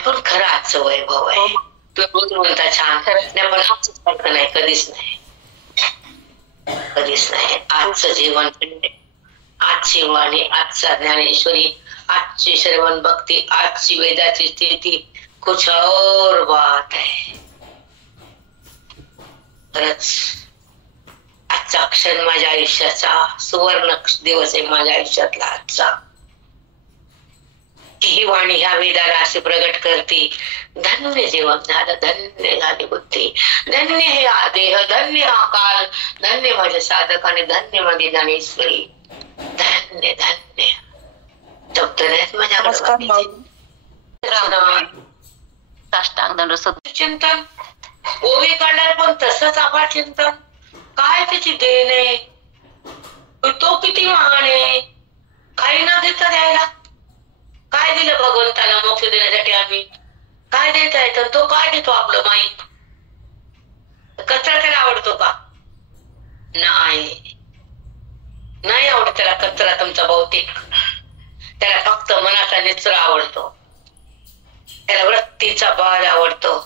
पण खरं आजचं वैभव आहे. तू रोज म्हणता छान, पण आजचं नाही, कधीच नाही, कधीच नाही. आजचं जीवन, आजची वाणी, आजचा ज्ञानेश्वरी, आजची श्रवण भक्ती, आजची वेदाची स्थिती कुछ और बात आहे. खरंच आजचा क्षण माझ्या आयुष्याचा सुवर्ण दिवस आहे, माझ्या आयुष्यातला आजचा. ही वाणी ह्या वेदाला अशी प्रगट करते. धन्य जीवन झालं, धन्य झाली बुद्धी, धन्य हे आदेह, धन्य हा काळ, धन्य माझे साधक आणि धन्य माझी ज्ञानेश्वरी. धन्य धन्य शब्द नाहीत माझ्याकडे. चिंतन ओवी काढणार, पण तसंच आभार चिंतन. काय त्याची देण आहे, तो किती महान आहे, काही न देता द्यायला. काय दिलं भगवंताला मोक्ष देण्यासाठी, आम्ही काय देता येतं, तो काय देतो आपलं माहीत. कचरा त्याला आवडतो का? नाही, नाही आवडत त्याला कचरा तुमचा भौतिक. त्याला फक्त मनाचा निचरा आवडतो, त्याला वृत्तीचा बाळ आवडतो,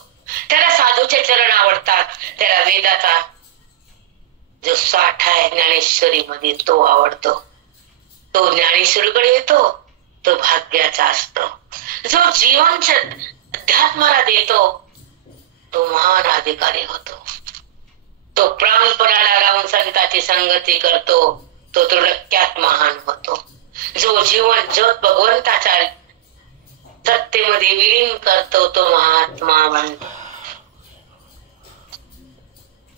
त्याला साधूचे चरण आवडतात, त्याला वेदाचा जो साठा आहे ज्ञानेश्वरी मध्ये तो आवडतो. तो ज्ञानेश्वरीकडे येतो, तो भाग्याचा असतो. जो जीवन अध्यात्माला देतो तो महान अधिकारी होतो. तो प्राणपणाला लावून संतांची संगती करतो, तो तुरडक्यात महान होतो. जो जीवन ज्योत भगवंताच्या सत्तेमध्ये विलीन करतो तो महात्मा बनतो.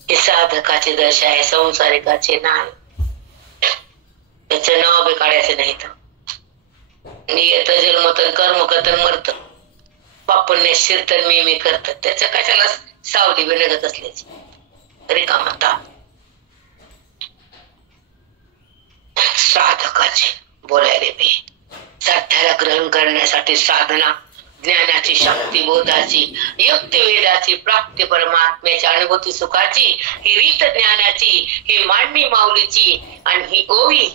हे साधकाचे दशा आहे, संसारिकाचे नाही. त्याचं नाव बी काढायचं नाही. तर येत जन्मतन कर्म करतन मरत, पापुण्य शिरतन मी करतात, त्याच्या कशाला सावली बी निघत असल्याची रिकामता. साधकाचे बोलायले बी सध्याला ग्रहण करण्यासाठी साधना, ज्ञानाची, शक्ती बोधाची, युक्ती वेदाची, प्राप्ती परमात्म्याची, अनुभूती सुखाची, ही रीत ज्ञानाची, ही मांडणी माऊलीची, आणि ही ओवी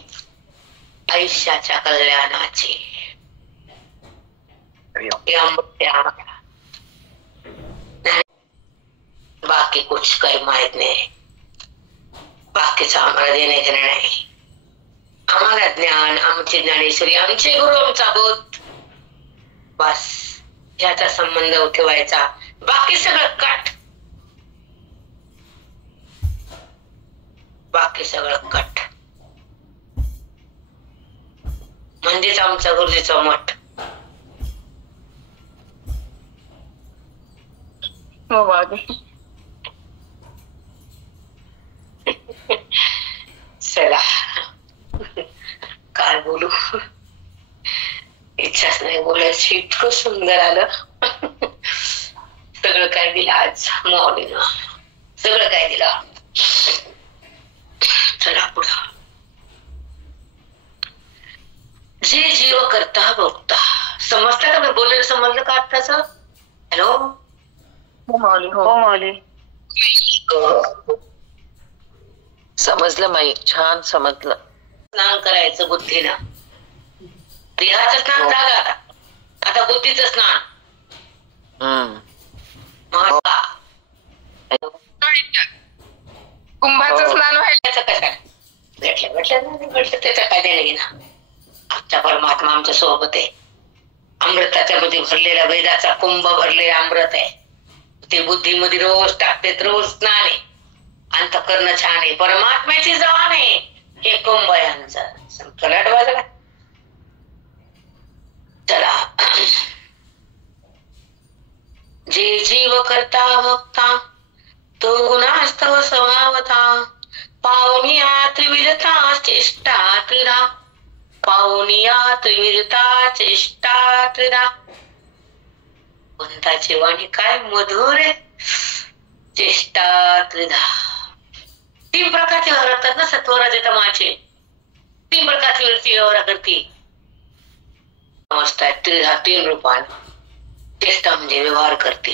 आयुष्याच्या कल्याणाची. बाकी कुछ काही माहित नाही, बाकीचं आम्हाला देणे घेणे नाही. आम्हाला ज्ञान, आमची ज्ञानेश्वरी, आमचे गुरु, आमचा बोध, बस याचा संबंध ठेवायचा. बाकी सगळं कट, बाकी सगळं कट. म्हणजेच आमचा गुरुजीचा मठ. चला काय बोलू, इच्छाच नाही बोलायची. इतकं सुंदर आलं. सगळं काय दिलं आज माऊलीनं, सगळं काय दिलं. चला पुढं. जे जीव करता भोगता. समजतं का मी बोललेलं? समजलं का आत्ताच? हॅलो समजलं माई, छान समजलं. स्नान करायचं बुद्धीनं. देहाचं स्नान झालं आता, आता बुद्धीचं स्नान हम्म. कुंभाचं हो. स्नान व्हायला त्याचं कशाला भेटलं त्याचा काय देणं घेणं. आमचा परमात्मा आमच्या सोबत आहे. अमृताच्या मध्ये भरलेला वेदाचा कुंभ भरलेला अमृत आहे. ते बुद्धीमध्ये रोज टाकते, रोज स्नान आहे. अंतःकरण छान आहे, परमात्म्याची जाण आहे. हे कुंभ आहे आमचं. कलाट वाजला. चला, जे जीव करता भक्ता तो गुणास्तव स्वभावता. पावनियात विरता चेष्टा त्रिधा. पावनियात विरता चेष्टा त्रिधा. पंताची वाणी काय मधुर आहे. चेष्टा त्रिधा. 3 प्रकारचे व्यवहार करतात ना सत्वराजे तमाचे. 3 प्रकारची वृत्ती व्यवहार करते. अवस्था त्रिधा 3 रूपाने. चेष्टा म्हणजे व्यवहार करते.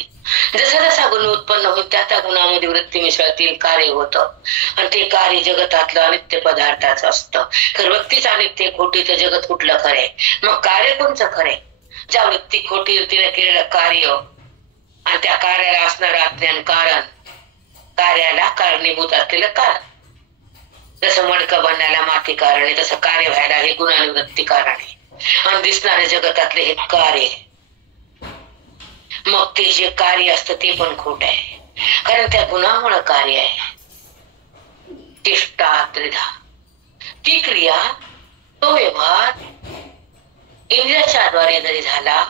जसा जसा गुण उत्पन्न होत त्या गुणामध्ये वृत्ती मिसळतील कार्य होतं. आणि ते कार्य जगतातलं अनित्य पदार्थाचं असतं. तर वृत्तीच अनित्य खोटी तर जगत कुठलं खरे. मग कार्य कोणचं खरे. ज्या वृत्ती खोटी वृत्तीने केलेलं कार्य आणि त्या कार्याला असणारं अज्ञान कारण, कार्याला कारणीभूत असलेलं कारण. जसं मडकं बनण्याला माती कारण आहे तसं कार्य व्हायला हे गुणाने वृत्ती कारण आहे. आणि दिसणारे जगतातले हे कार्य. मग ते जे कार्य असतं ते पण खोट आहे, कारण त्या गुणामुळे कार्य आहे. चेष्टा त्रिधा. ती क्रिया तो व्यवहार इंद्रियाच्या द्वारे जरी झाला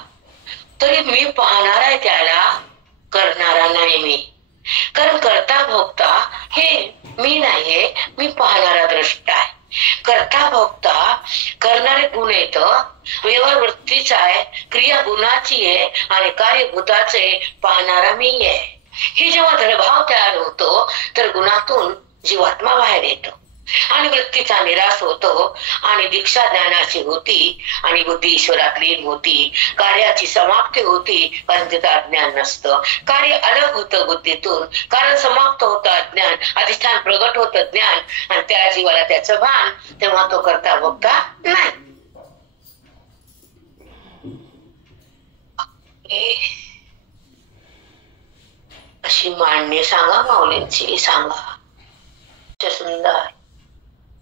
तरी मी पाहणार आहे, त्याला करणारा नाही मी. कारण करता भोगता हे मी नाहीये, मी पाहणारा द्रष्टा आहे. करता भोगता करणारे गुण येत. व्यवहार वृत्तीचा आहे, क्रिया गुणाची आहे आणि कार्य भूताचे पाहणारा मी आहे. हे जेव्हा धडभाव तयार होतो तर गुणातून जीवात्मा बाहेर येतो आणि वृत्तीचा निराश होतो आणि दीक्षा ज्ञानाची होती आणि बुद्धी ईश्वरात लीन होती. कार्याची समाप्ती होती कारण तिथं अज्ञान नसतं. कार्य अलग होतं बुद्धीतून, कारण समाप्त होतं अज्ञान, अधिष्ठान प्रगट होतं ज्ञान आणि त्या जीवाला त्याचं भान. तेव्हा तो करता बघता नाही. अशी मांडणी सांगा माऊलींची, सांगा. सुंदर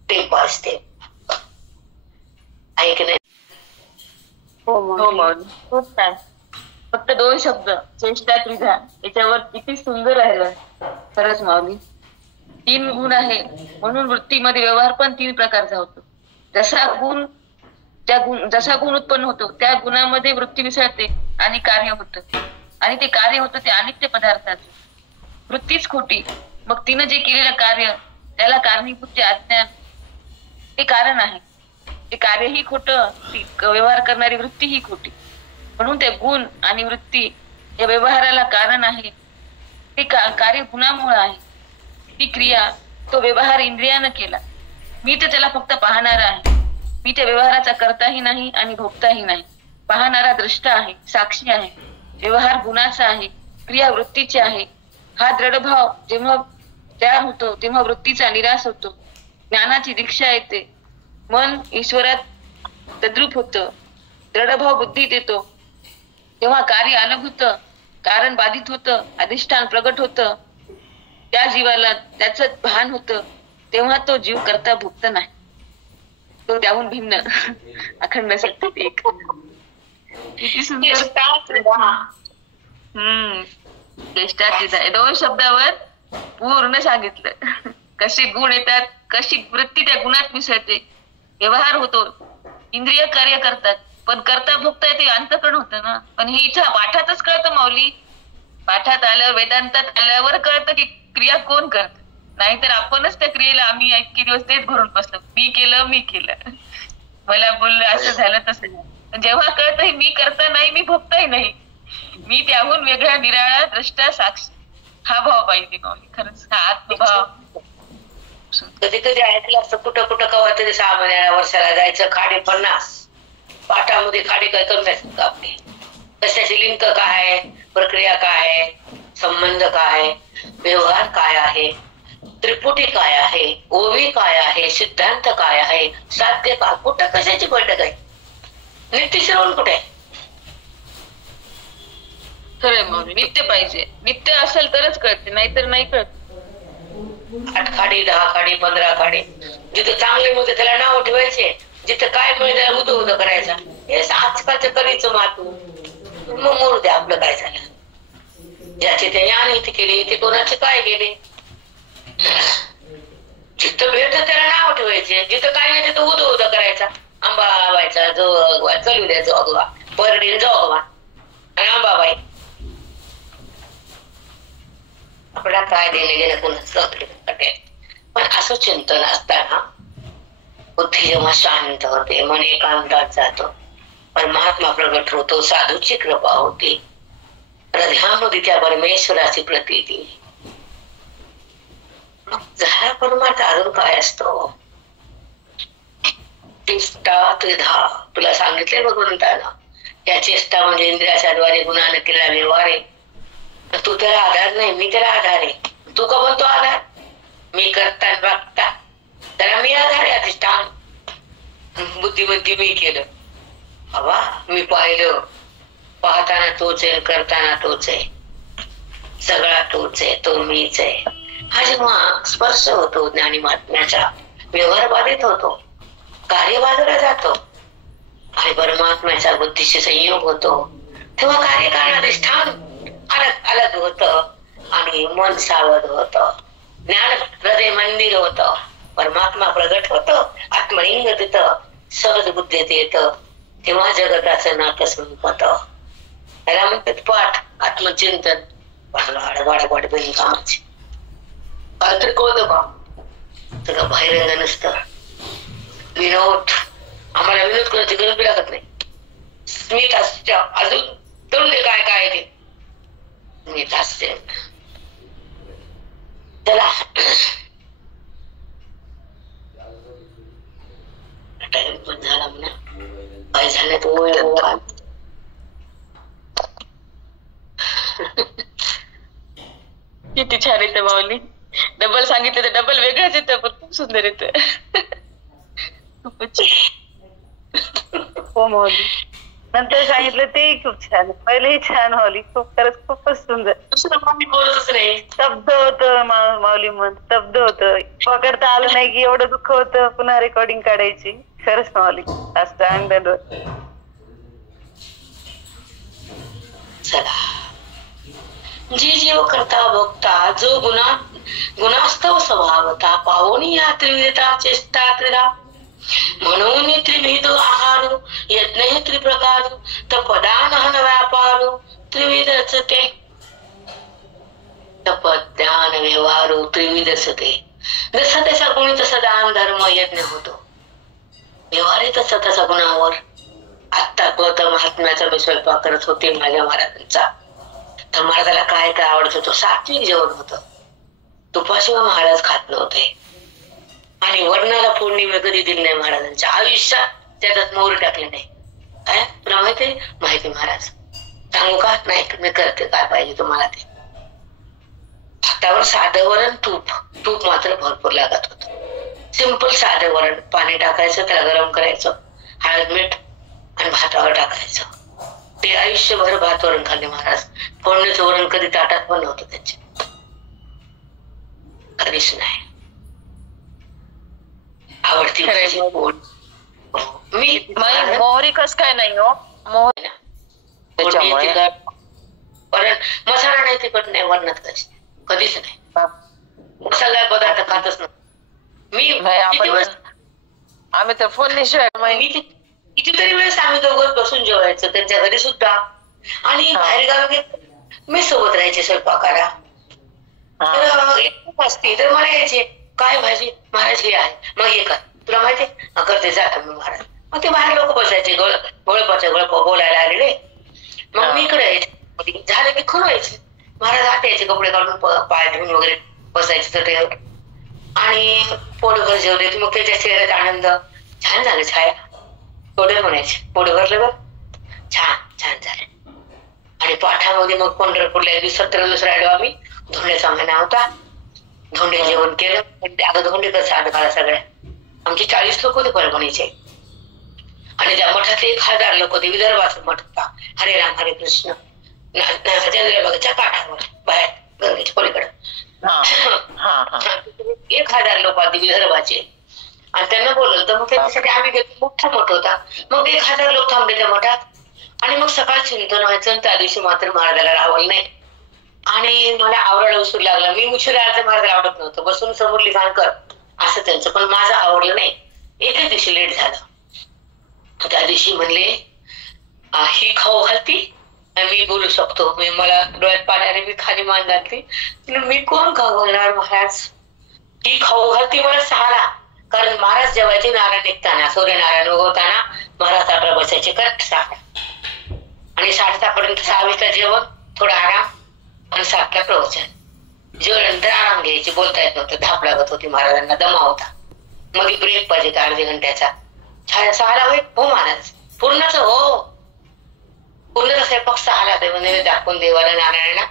स्टेप बाय स्टेप आहे की नाही. हो मौली, खूप छान. फक्त 2 शब्द चेष्टा त्रिधा याच्यावर किती सुंदर राहिलं. खरंच माऊली. 3 गुण आहे म्हणून वृत्तीमध्ये व्यवहार पण 3 प्रकारचा होतो. जसा गुण उत्पन्न होतो त्या गुणामध्ये वृत्ती मिसळते आणि कार्य होतं. आणि ते कार्य होतं ते अनित्य पदार्थाचं. वृत्तीच खोटी. मग तिनं जे केलेलं कार्य त्याला कारणीभूत जे अज्ञान ते कारण आहे. ते कार्यही खोटं, ती व्यवहार करणारी वृत्ती ही खोटी. म्हणून ते गुण आणि वृत्ती या व्यवहाराला कारण आहे. ते कार्य गुणामुळे आहे. ती क्रिया तो व्यवहार इंद्रियानं केला. मी तर त्याला फक्त पाहणारा आहे. मी त्या व्यवहाराचा करताही नाही आणि भोगताही नाही. पाहणारा दृष्टा आहे, साक्षी आहे. व्यवहार गुणाचा आहे, क्रिया वृत्तीची आहे. हा दृढभाव जेव्हा तयार होतो तेव्हा वृत्तीचा निराश होतो. ज्ञानाची दीक्षा येते. मन ईश्वरात तद्रूप होतं. दृढभाव बुद्धीत येतो. तेव्हा कार्य अलग होतं, कारण बाधित होतं, अधिष्ठान प्रगट होतं. त्या जीवाला त्याचं भान होतं. तेव्हा तो जीव करता भुक्त नाही. तो त्याहून भिन्न अखंड सत्तेत एक. किती सुंदर. चेष्टा त्रिधा 2 शब्दावर पूर्ण सांगितलं. कसे गुण येतात, कशी वृत्ती त्या गुणात मिसळते. व्यवहार होतो, इंद्रिय कार्य करतात, पण करता भोगता ते अंतःकरण होतं ना. पण हे इथं पाठातच कळतं माऊली. पाठात आलं, वेदांतात आल्यावर कळतं की क्रिया कोण करत. नाहीतर आपणच त्या क्रियेला आम्ही इतके दिवस तेच भरून बसलो. मी केलं, मला बोललं, असं झालं तसं झालं. जेव्हा कळतं मी करता नाही, मी भोगताही नाही, मी त्याहून वेगळा निराळा द्रष्टा साक्षी. हा भाव पाहिजे माऊली. खरंच हा आत्मभाव. कधी कधी ऐकलं असतं कुठं कुठं कवा तरी 6 महिन्याला वर्षाला जायचं. खाडी 50 पाठामध्ये खाडी काय करून जायचं का आपली. कशाची लिंक काय आहे, प्रक्रिया काय आहे, संबंध काय आहे, व्यवहार काय आहे, त्रिपुटी काय आहे, ओवी काय आहे, सिद्धांत काय आहे, साध्य काय, कुठं कशाची बैठक आहे, नित्य श्रवण कुठे आहे. खरंय माऊली, नित्य पाहिजे. नित्य असेल तरच कळते, नाहीतर नाही कळत. 8 खाडी 10 खाडी 15 खाडी, जिथं चांगले मिळते त्याला नाव ठेवायचे, जिथं काय मिळेल त्याला उद उद करायचा. हे आजकालचं करीचं मातू. मग मोरू द्या, आपलं काय झालं. ज्याचे ते ज्ञान इथे केले ते कोणाचे काय गेले. जिथं भेटत त्याला नाव ठेवायचे, जिथं काय नाही तिथं उद उद करायचा. आंबा व्हायचा, जोगवा चलू द्या, जोगवा परडीन जोगवा आणि आंबाबाई. आपल्याला काय देणे घेणं कोणाचं. पण असं चिंतन असताना बुद्धी जेव्हा शांत होते, मन एकांतात जातो, परमात्मा प्रगट होतो, साधूची कृपा होती, हृदयामध्ये त्या परमेश्वराची प्रतीती. झाला परमार्थ. अजून काय असतो. चेष्टा त्रिधा तुला सांगितले भगवंतानं. या चेष्टा म्हणजे इंद्रियाच्या द्वारे गुणाने केलेला व्यवहार आहे. तू त्याला आधार नाही, मी त्याला आधार आहे. तू का म्हणतो आधार? मी करता बघता त्याला मी आधार आहे, अधिष्ठान. बुद्धिमत्ती मी केलं बाबा, मी पाहिलं, पाहताना तोच आहे, करताना तोच आहे, सगळा तोच आहे, तो मीच आहे. हा जेव्हा स्पर्श होतो ज्ञानी महात्म्याचा, व्यवहार बाधित होतो, कार्य बाजूला जातो आणि परमात्म्याच्या बुद्धीशी संयोग होतो, तेव्हा कार्यकारण अधिष्ठान अलग अलग होत आणि मन सावध होत, ज्ञान हृदय मंदिर होत, परमात्मा प्रगट होत, आत्मलिंग तिथं सहज बुद्धीत येत, तेव्हा जगताचं नातं संपत. त्याला म्हणतात पाठ, आत्मचिंतन. वाढ बिनकामाची तरी कळतं का? तुला बाहेर नसतं. विनोद, आम्हाला विनोद करायची गरज बी लागत नाही. स्मित हास्य, अजून तरुण काय काय ते स्मित हास्य. चला टाइम पण झाला म्हणा. काय झालं तो किती छान येते माऊली. डबल सांगितलं तर डबल वेगळंच येतं, पण खूप सुंदर येतं. हो माऊली, नंतर सांगितलं तेही खूप छान, पहिलेही छान माऊली. खरंच खूपच सुंदर. मी बोलतच नाही. स्तब्ध होतं माऊली, मन स्तब्ध होतं. पकडता आलं नाही की एवढं दुःख होतं, पुन्हा रेकॉर्डिंग काढायची. खरंच माऊली, अष्टांग दंडवत. चला, जी जीव करता भोगता जो गुणास्तव स्वभावता, पावोनी या त्रिविधता चेष्टा त्रिधा, म्हणून त्रिविध आहार यज्ञ त्रिप्रकार, तपदान व्यापार त्रिविधच ते. तपज्ञान व्यवहार त्रिविधच ते. जसा त्याचा गुण तसा दान धर्म यज्ञ होतो. व्यवहार तसा तसा गुणावर. आत्ता गौतम महात्म्याचा मी स्वयंपाक करत होते माझ्या महाराजांचा, तर महाराजाला काय काय आवडत होतं. सात्विक जेवण होतं. तुपाशिवाय महाराज खात नव्हते आणि वर्णाला फोडणी मी कधी दिली नाही महाराजांच्या आयुष्यात. त्याच्यात मोहर टाकले नाही. काय तुला माहिती महाराज, सांगू का? नाही, मी करते काय पाहिजे तुम्हाला ते. हातावर साधं वरण, तूप मात्र भरपूर लागत होतं. सिंपल साधं वरण, पाणी टाकायचं, त्याला गरम करायचं, हळद मीठ आणि भातावर टाकायचं. ते आयुष्यभर भात वरण खाल्ले महाराज. फोडणीचं वरण कधी ताटात पण नव्हतं त्यांचे, कधीच नाही. आवडती मी मोहरी कस काय नाही हो मोहरी. वरण मसाला नाही, तिखट नाही वरणात कधीच नाही. मसाला पदार्थ खातच नाही मी. आम्ही तर फोडणीशिवाय कितीतरी वेळेस आम्ही दोघं बसून जेवायचं त्यांच्या घरी सुद्धा. आणि बाहेर गावी मी सोबत राहायचे स्वयंपाकाला. तर असते तर मला यायचे, काय भाजी महाराज हे आहे, मग हे कर, तुला माहिती करते जा मी महाराज. मग ते बाहेर लोक बसायचे, गोळपाचे बोलायला आलेले. मग मी इकडे यायचे, झालं की खून व्हायचे. महाराज आत यायचे, कपडे काढून पाय धुवून वगैरे बसायचे चटईवर आणि पोटभर जेवले की मग त्याच्या चेहऱ्यात आनंद. छान झालं छाया, थोडे म्हणायचे, पोट भरलं बघ, छान झाले. आणि पाठामध्ये मग पंढरपूरला 17 दिवस राहिलो आम्ही. धोंड्याचा महिना होता. धोंडे जेवण केलं. अगं धोंडे कसं आलं सगळ्या आमची 40 लोक होते परभणीचे. आणि त्या मठातले 1000 लोक होते. विदर्भाचा मठ होता. हरे राम हरे कृष्ण. चंद्रभागेच्या काठावर बाहेर गंगेच्या पलीकडे हा हा हा 1000 लोक आधी विदर्भाचे आणि त्यांना बोलवलं. तर मग त्याच्यासाठी आम्ही गेलो. मोठा मठ होता. मग 1000 लोक थांबले त्या मठात. आणि मग सकाळ चिंतन व्हायचं आणि त्या दिवशी मात्र महाराजाला राहावं नाही. आणि मला आवडायला उशीर लागला. मी उशिरा आलं महाराजाला आवडत नव्हतं. बसून समोर लिखाण कर असं त्यांचं, पण माझं आवडलं नाही. एकच दिवशी लेट झालं. त्या दिवशी म्हणले ही खाऊ घालती मी बोलू शकतो. मी मला डोळ्यात पाण्याने मी खाली मान घालती. मी कोण खाऊ घालणार महाराज? ही खाऊ घालती मला 6ला. कारण महाराज जेवायचे नारायण निघताना, सूर्यनारायण उगवताना महाराज ताटावर बसायचे करेक्ट 6ला. आणि 7:30पर्यंत 6 जेवण, थोडा आराम आणि 7ला प्रवचन. जेवणानंतर आराम घ्यायची, बोलता येत नव्हतं, धाप लागत होती महाराजांना, दमा होता. मध्ये ब्रेक पाहिजे अर्ध्या घंट्याचा. 6ला होय हो महाराज पूर्णच हो पूर्णच स्वयंपाक 6ला नैवेद्य दाखवून देवाला नारायणाला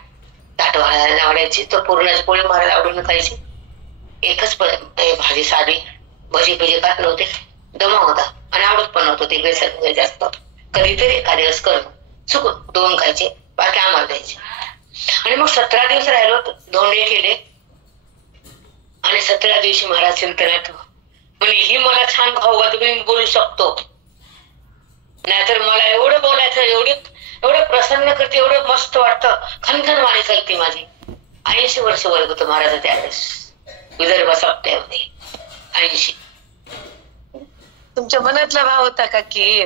ताट महाराजांना आवडायची. तर पूर्णाची पोळी महाराज आवडून खायची. एकच भाजी साधी, भजी भजी खात नव्हते, दमा होता आणि आवडत पण नव्हतं ते बेसन जास्त. कधीतरी एखाद्या दिवस करणं चुकून 2 खायचे, बाकी आम्हाला द्यायचे. आणि मग 17 दिवस राहिलो, धोंडे केले. आणि 17 दिवशी महाराज चिंतनात म्हणजे ही मला छान खाऊ घालते, मी बोलू शकतो. नाहीतर मला एवढं बोलायचं, एवढं प्रसन्न करते, एवढं मस्त वाटतं, खनखन वाणी चालते माझी. 80 वर्ष वय होतं महाराज त्यावेळेस विदर्भ सप्त्यामध्ये. 80. तुमच्या मनातला भाव होता का की